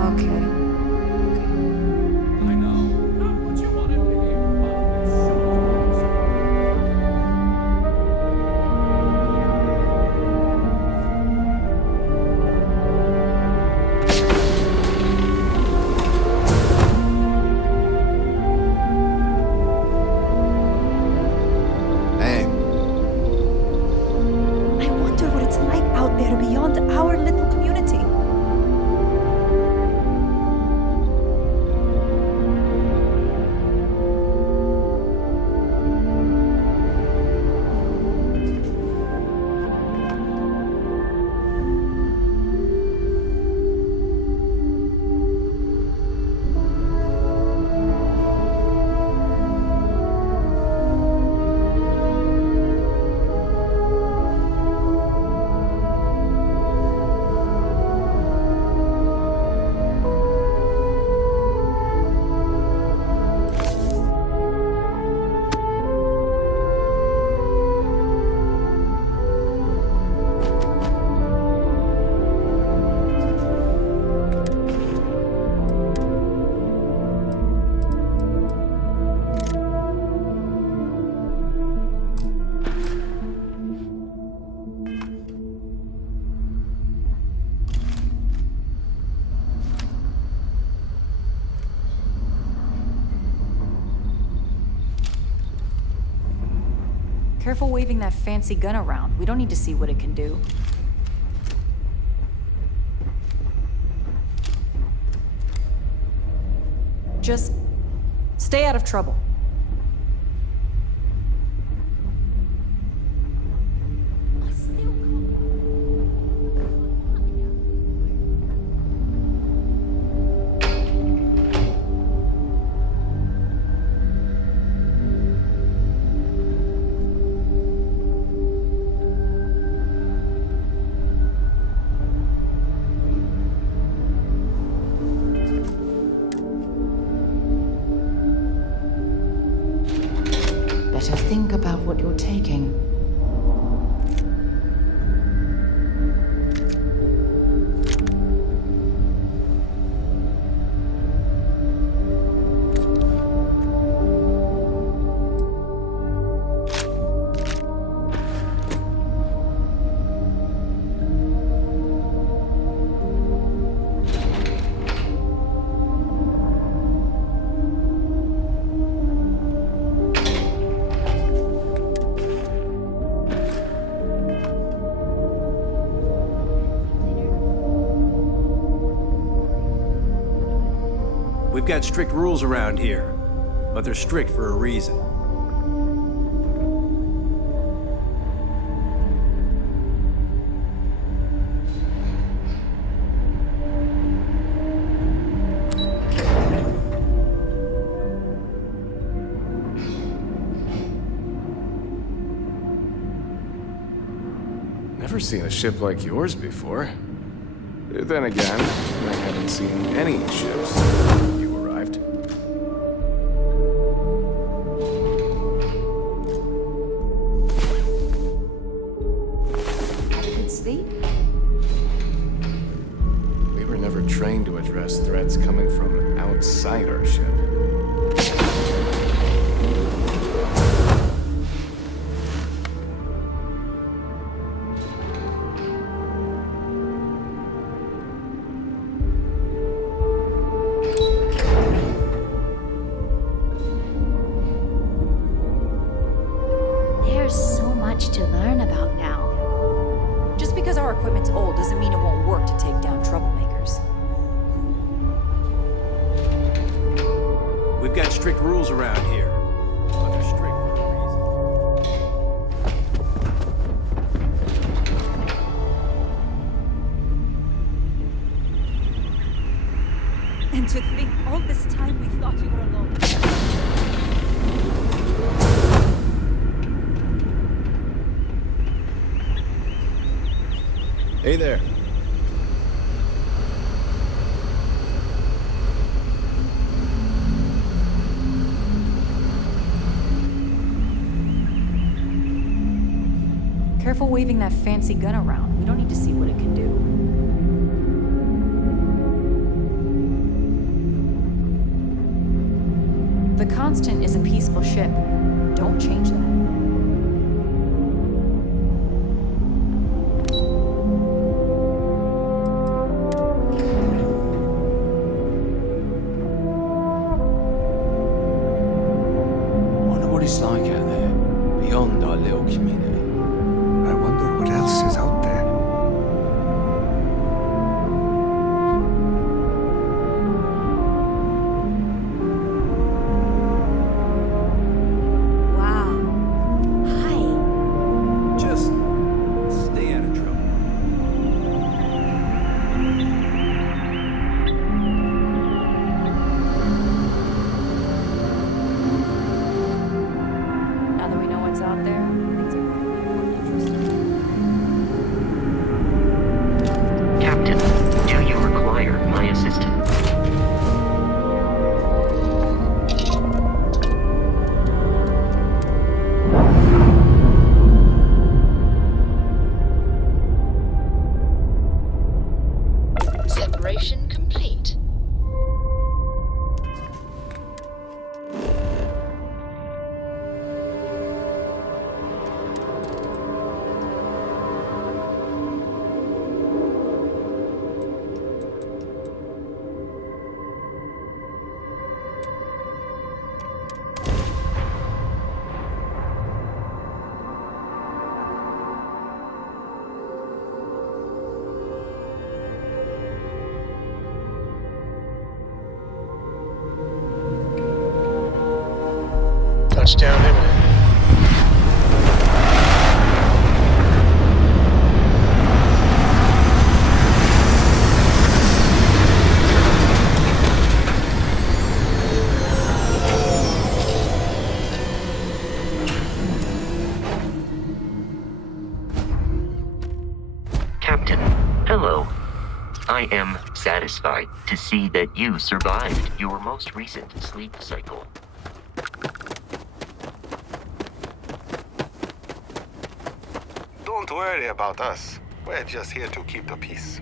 Okay. I know. Not what you wanted to hear. Hey, I wonder what it's like out there beyond our little community. Careful waving that fancy gun around. We don't need to see what it can do. Just stay out of trouble. Better think about what you're taking. we've got strict rules around here, but they're strict for a reason. Never seen a ship like yours before. Then again, I haven't seen any ships since you arrived. Had a good sleep? We were never trained to address threats coming from outside our ship. There's so much to learn about now. Just because our equipment's old doesn't mean it won't work to take down troublemakers. We've got strict rules around here. But they're strict for a reason. And to think all this time we thought you were alone. Hey there. Careful waving that fancy gun around. We don't need to see what it can do. The Constant is a peaceful ship. Don't change that. Wonder what it's like out there, beyond our little community. I wonder what else is out there. Wow. Hi. Just stay out of trouble. Now that we know what's out there, things are going to be more interesting. Captain, do you require my assistance? Separation complete. Touchdown imminent. Captain, hello. I am satisfied to see that you survived your most recent sleep cycle. Don't worry about us. We're just here to keep the peace.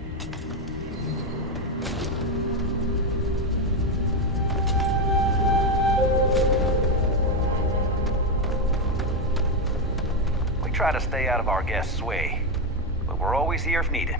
We try to stay out of our guests' way, but we're always here if needed.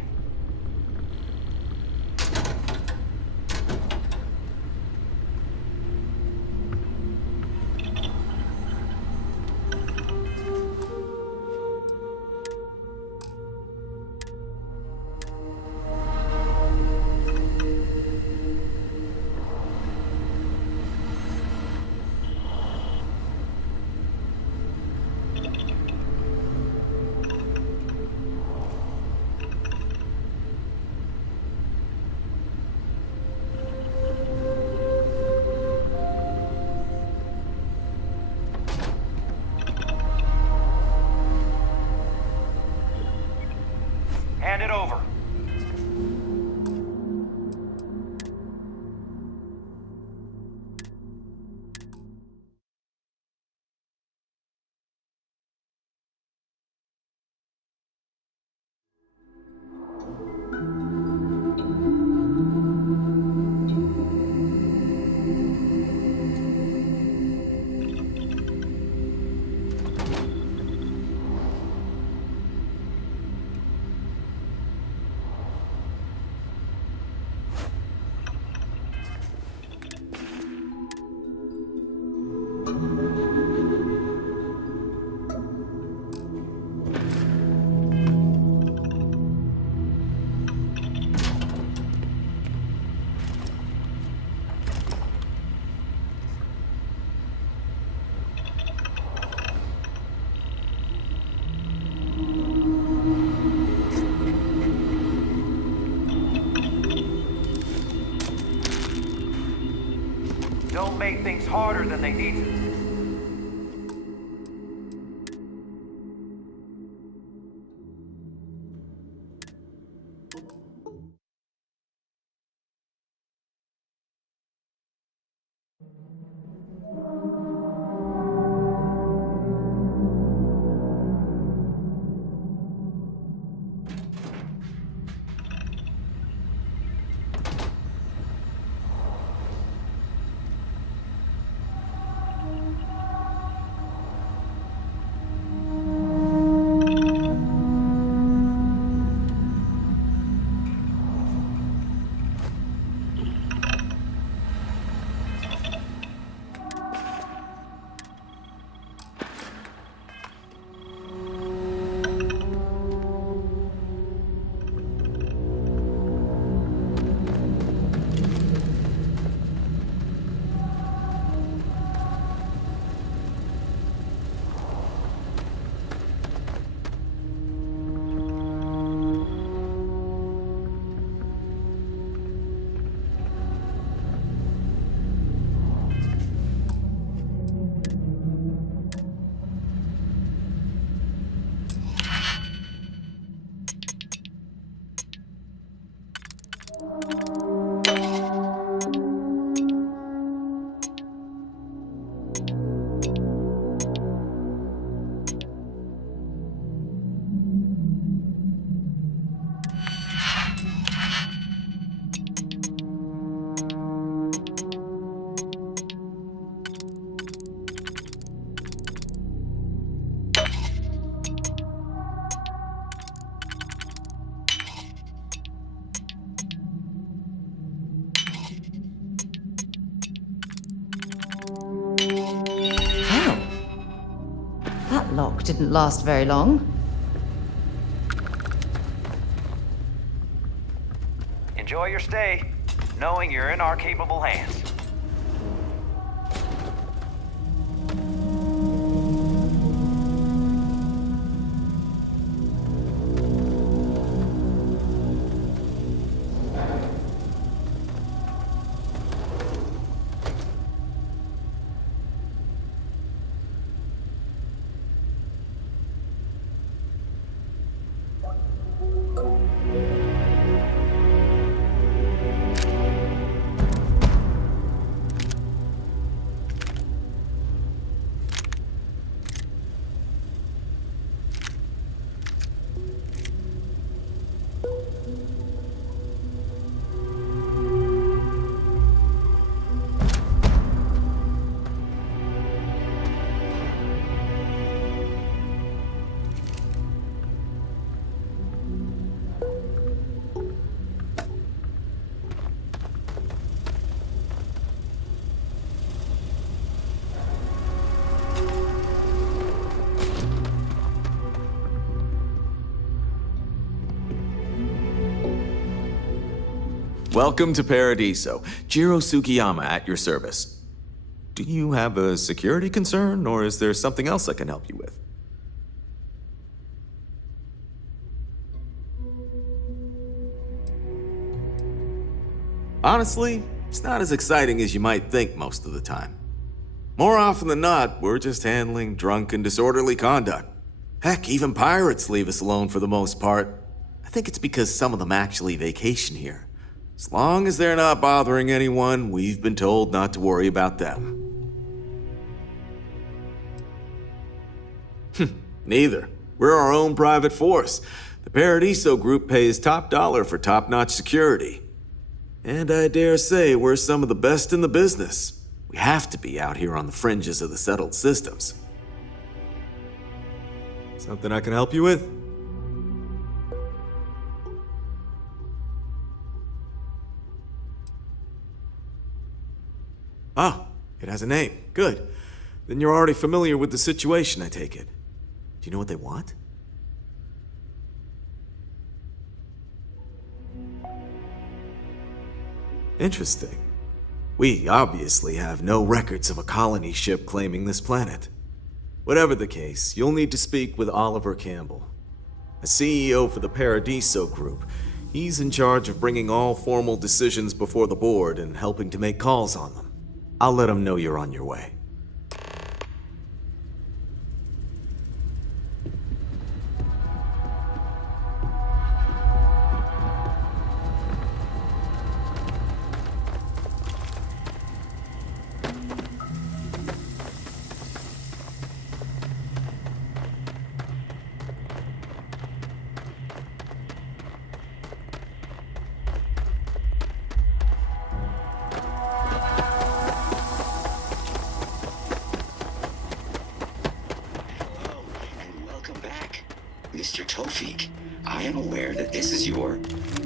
complicate things harder than they need to. That lock didn't last very long. Enjoy your stay, knowing you're in our capable hands. Welcome to Paradiso. Jiro Sugiyama at your service. Do you have a security concern, or is there something else I can help you with? Honestly, it's not as exciting as you might think most of the time. More often than not, we're just handling drunk and disorderly conduct. Heck, even pirates leave us alone for the most part. I think it's because some of them actually vacation here. As long as they're not bothering anyone, we've been told not to worry about them. Neither. We're our own private force. The Paradiso group pays top dollar for top-notch security. And I dare say we're some of the best in the business. We have to be out here on the fringes of the settled systems. Something I can help you with? Oh, it has a name. Good. Then you're already familiar with the situation, I take it. Do you know what they want? Interesting. We obviously have no records of a colony ship claiming this planet. Whatever the case, you'll need to speak with Oliver Campbell, a CEO for the Paradiso Group. He's in charge of bringing all formal decisions before the board and helping to make calls on them. I'll let them know you're on your way. Mr. Tofik, I am aware that this is your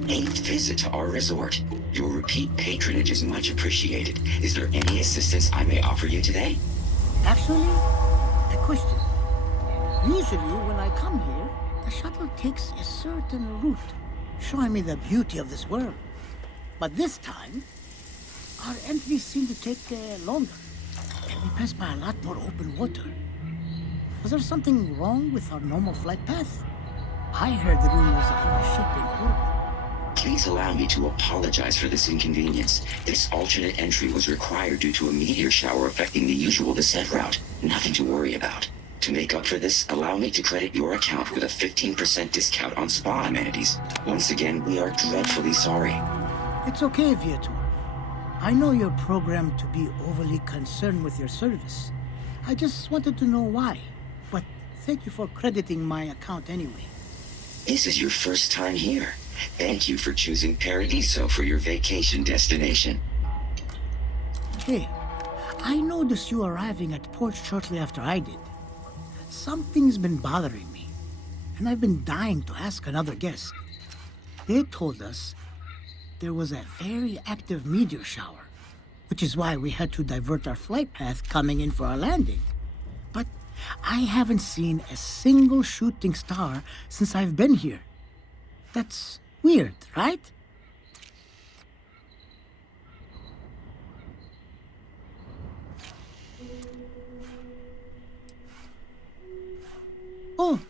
8th visit to our resort. Your repeat patronage is much appreciated. Is there any assistance I may offer you today? Actually, a question. Usually when I come here, the shuttle takes a certain route, showing me the beauty of this world. But this time, our entries seem to take longer, and we pass by a lot more open water. Was there something wrong with our normal flight path? I heard the rumors of our ship being orbit. Please allow me to apologize for this inconvenience. This alternate entry was required due to a meteor shower affecting the usual descent route. Nothing to worry about. To make up for this, allow me to credit your account with a 15% discount on spa amenities. Once again, we are dreadfully sorry. It's okay, Viator. I know you're programmed to be overly concerned with your service. I just wanted to know why. But thank you for crediting my account anyway. This is your first time here. Thank you for choosing Paradiso for your vacation destination. Hey, I noticed you arriving at port shortly after I did. Something's been bothering me, and I've been dying to ask another guest. They told us there was a very active meteor shower, which is why we had to divert our flight path coming in for our landing. But I haven't seen a single shooting star since I've been here. That's weird, right? Oh,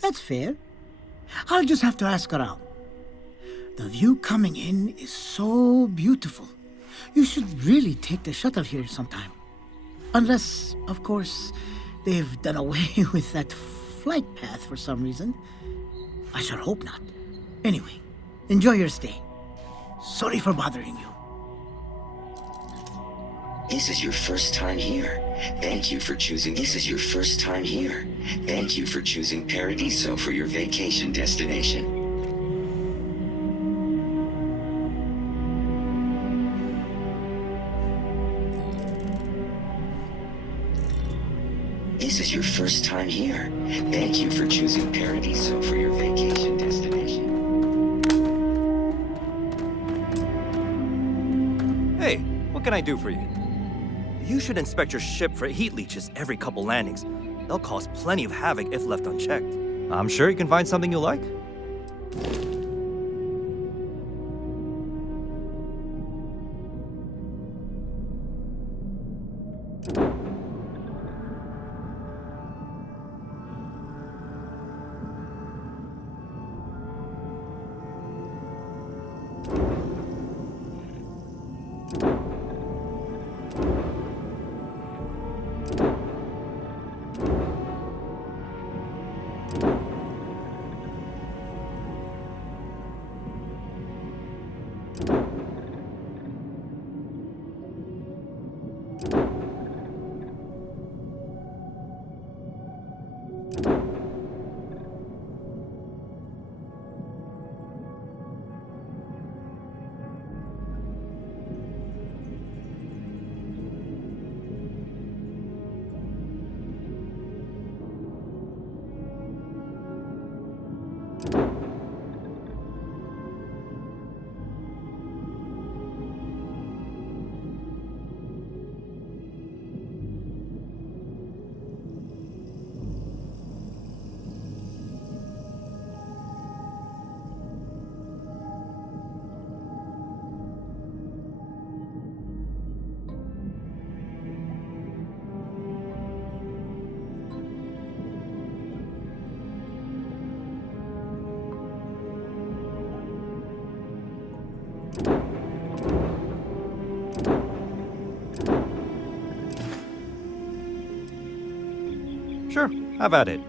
that's fair. I'll just have to ask around. The view coming in is so beautiful. You should really take the shuttle here sometime. Unless, of course, they've done away with that flight path for some reason. I sure hope not. Anyway, enjoy your stay. Sorry for bothering you. This is your first time here. Thank you for choosing. This is your first time here. Thank you for choosing Paradiso for your vacation destination. This is your first time here. Thank you for choosing Paradiso for your vacation destination. Hey, what can I do for you? You should inspect your ship for heat leeches every couple landings. They'll cause plenty of havoc if left unchecked. I'm sure you can find something you like. Sure, have at it.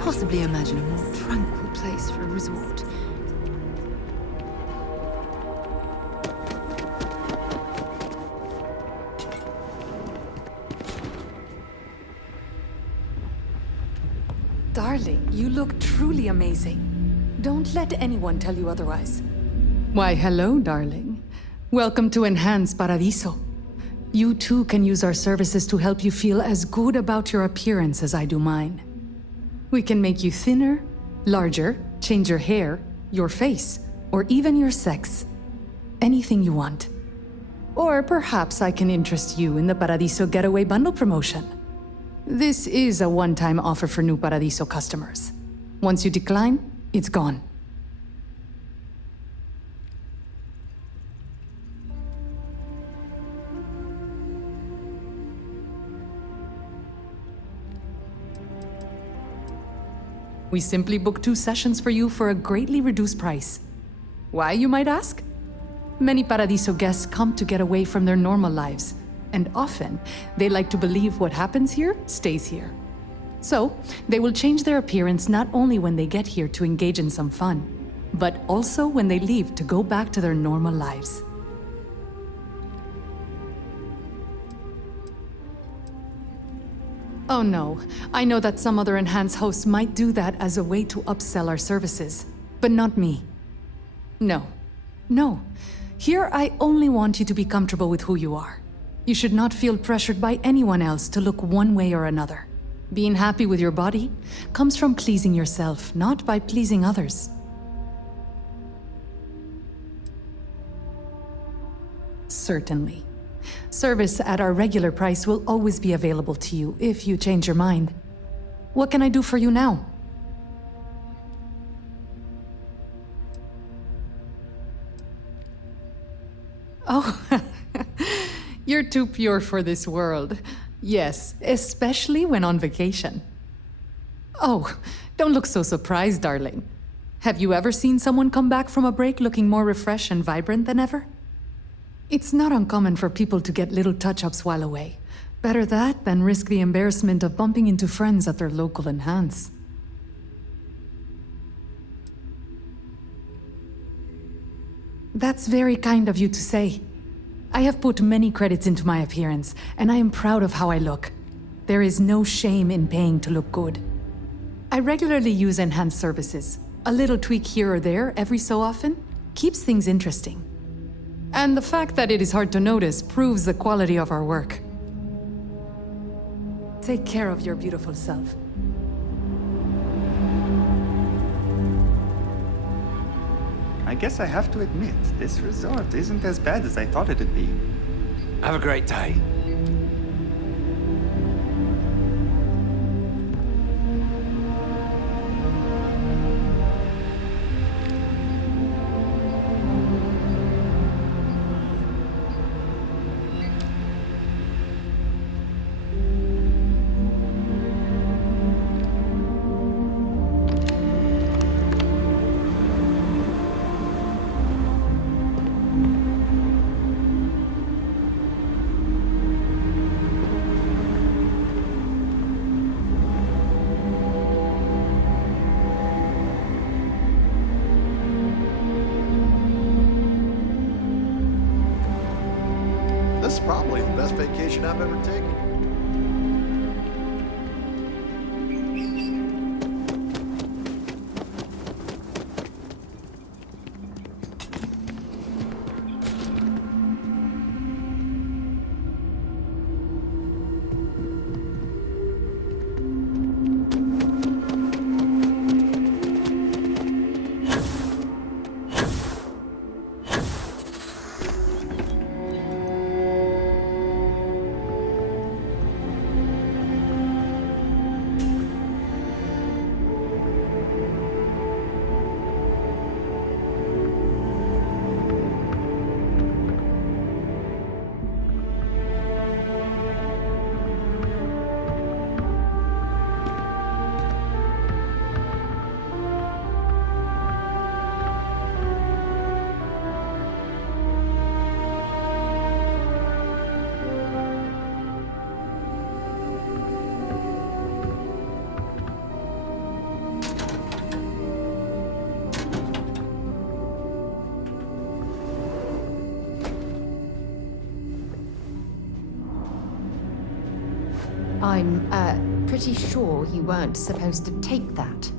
Possibly imagine a more tranquil place for a resort. Darling, you look truly amazing. Don't let anyone tell you otherwise. Why, hello, darling. Welcome to Enhance Paradiso. You too can use our services to help you feel as good about your appearance as I do mine. We can make you thinner, larger, change your hair, your face, or even your sex. Anything you want. Or perhaps I can interest you in the Paradiso Getaway Bundle promotion. This is a one-time offer for new Paradiso customers. Once you decline, it's gone. We simply book 2 sessions for you for a greatly reduced price. Why, you might ask? Many Paradiso guests come to get away from their normal lives, and often they like to believe what happens here stays here. So, they will change their appearance not only when they get here to engage in some fun, but also when they leave to go back to their normal lives. Oh no, I know that some other Enhanced hosts might do that as a way to upsell our services, but not me. No. Here I only want you to be comfortable with who you are. You should not feel pressured by anyone else to look one way or another. Being happy with your body comes from pleasing yourself, not by pleasing others. Certainly. Service at our regular price will always be available to you if you change your mind. What can I do for you now? Oh, you're too pure for this world. Yes, especially when on vacation. Oh, don't look so surprised, darling. Have you ever seen someone come back from a break looking more refreshed and vibrant than ever? It's not uncommon for people to get little touch-ups while away. Better that than risk the embarrassment of bumping into friends at their local enhance. That's very kind of you to say. I have put many credits into my appearance, and I am proud of how I look. There is no shame in paying to look good. I regularly use enhanced services. A little tweak here or there every so often keeps things interesting. And the fact that it is hard to notice proves the quality of our work. Take care of your beautiful self. I guess I have to admit, this resort isn't as bad as I thought it'd be. Have a great day. This is probably the best vacation I've ever taken. I'm, pretty sure you weren't supposed to take that.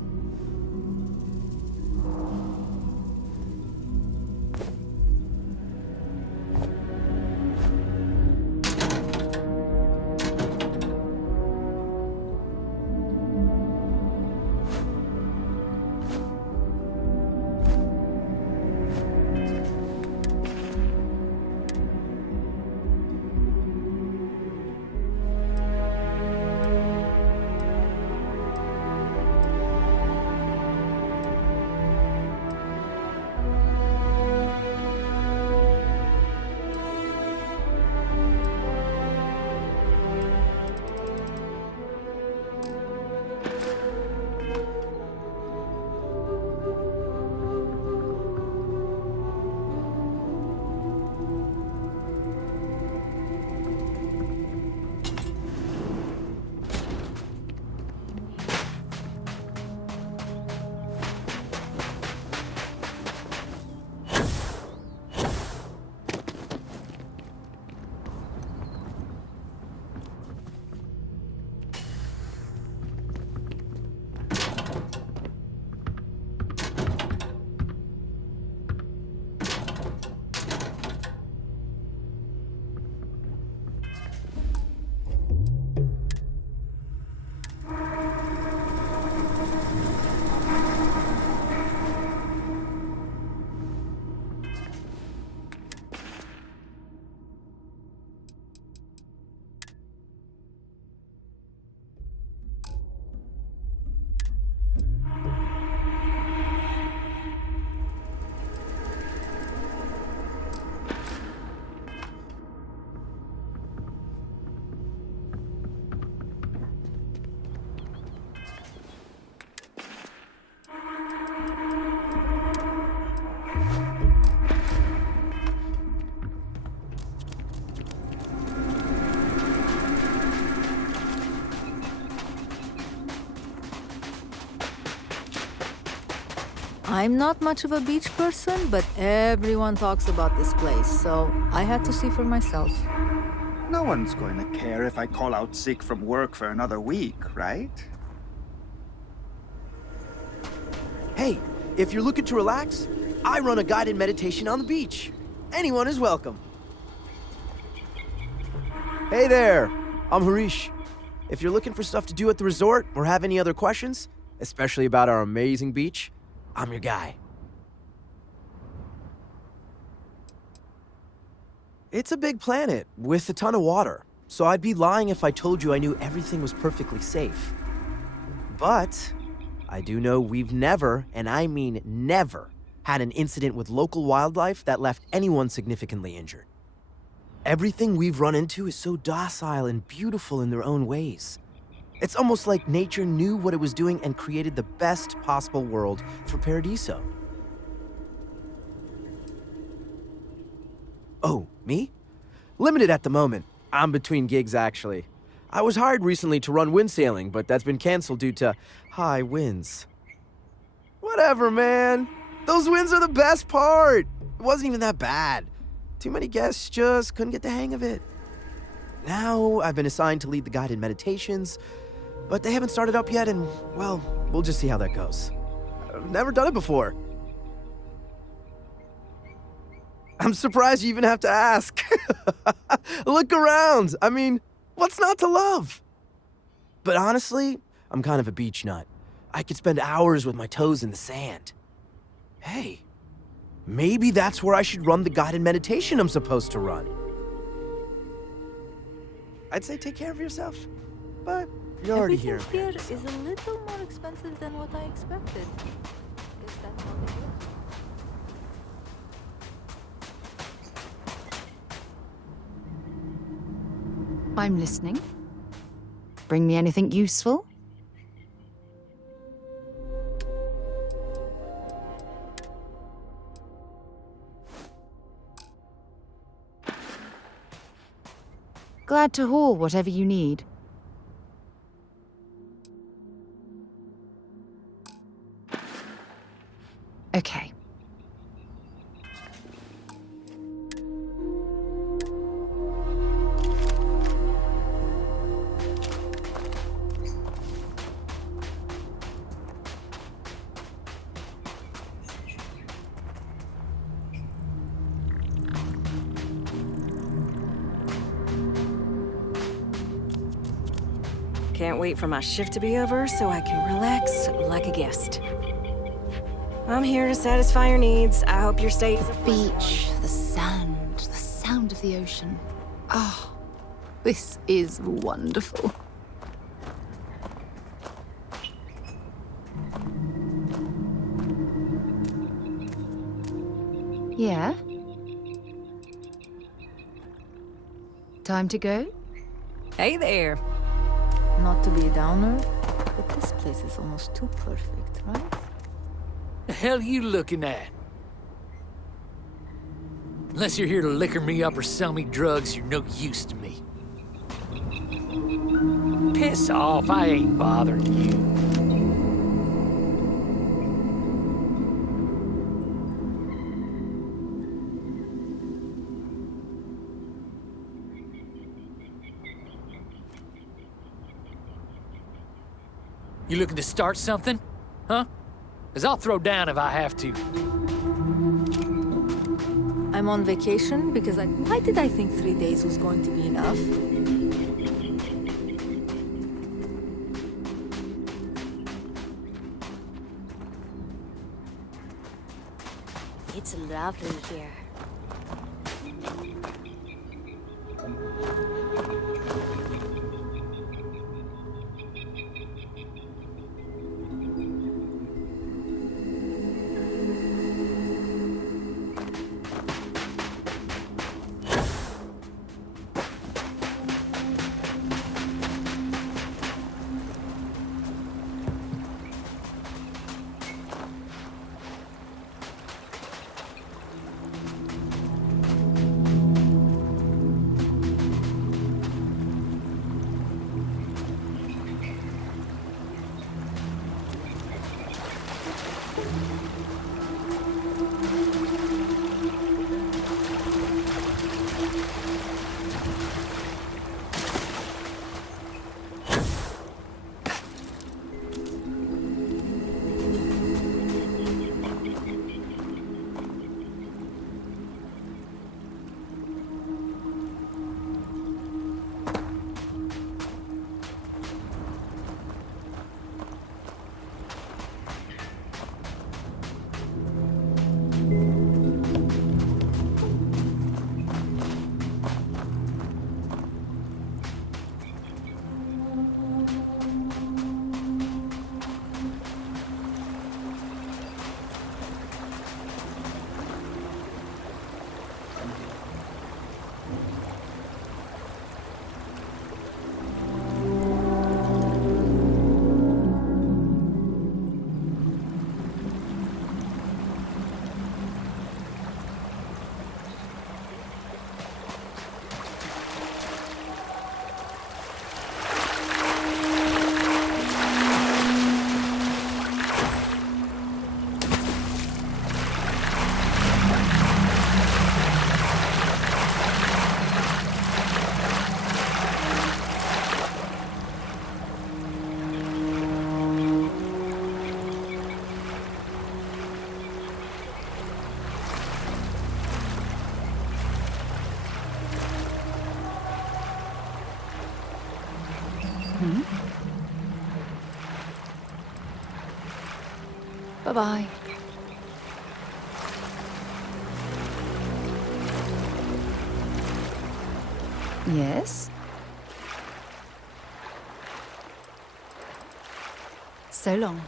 I'm not much of a beach person, but everyone talks about this place, so I had to see for myself. No one's going to care if I call out sick from work for another week, right? Hey, if you're looking to relax, I run a guided meditation on the beach. Anyone is welcome. Hey there, I'm Harish. If you're looking for stuff to do at the resort or have any other questions, especially about our amazing beach, I'm your guy. It's a big planet with a ton of water, so I'd be lying if I told you I knew everything was perfectly safe. But I do know we've never, and I mean never, had an incident with local wildlife that left anyone significantly injured. Everything we've run into is so docile and beautiful in their own ways. It's almost like nature knew what it was doing and created the best possible world for Paradiso. Oh, me? Limited at the moment. I'm between gigs, actually. I was hired recently to run wind sailing, but that's been canceled due to high winds. Whatever, man. Those winds are the best part. It wasn't even that bad. Too many guests just couldn't get the hang of it. Now I've been assigned to lead the guided meditations, but they haven't started up yet, and, well, we'll just see how that goes. I've never done it before. I'm surprised you even have to ask. Look around. I mean, what's not to love? But honestly, I'm kind of a beach nut. I could spend hours with my toes in the sand. Hey, maybe that's where I should run the guided meditation I'm supposed to run. I'd say take care of yourself, but you're already here. Everything here is a little more expensive than what I expected. Guess that's how they do it. I'm listening. Bring me anything useful? Glad to haul whatever you need. Okay. Can't wait for my shift to be over so I can relax like a guest. I'm here to satisfy your needs. I hope your stay is a Beach, the sound of the ocean. Oh, this is wonderful. Yeah? Time to go? Hey there. Not to be a downer, but this place is almost too perfect, right? The hell you looking at? Unless you're here to liquor me up or sell me drugs, you're no use to me. Piss off, I ain't bothering you. You looking to start something? Huh? 'Cause I'll throw down if I have to. I'm on vacation because why did I think 3 days was going to be enough? It's lovely here. Bye-bye. Yes? So long.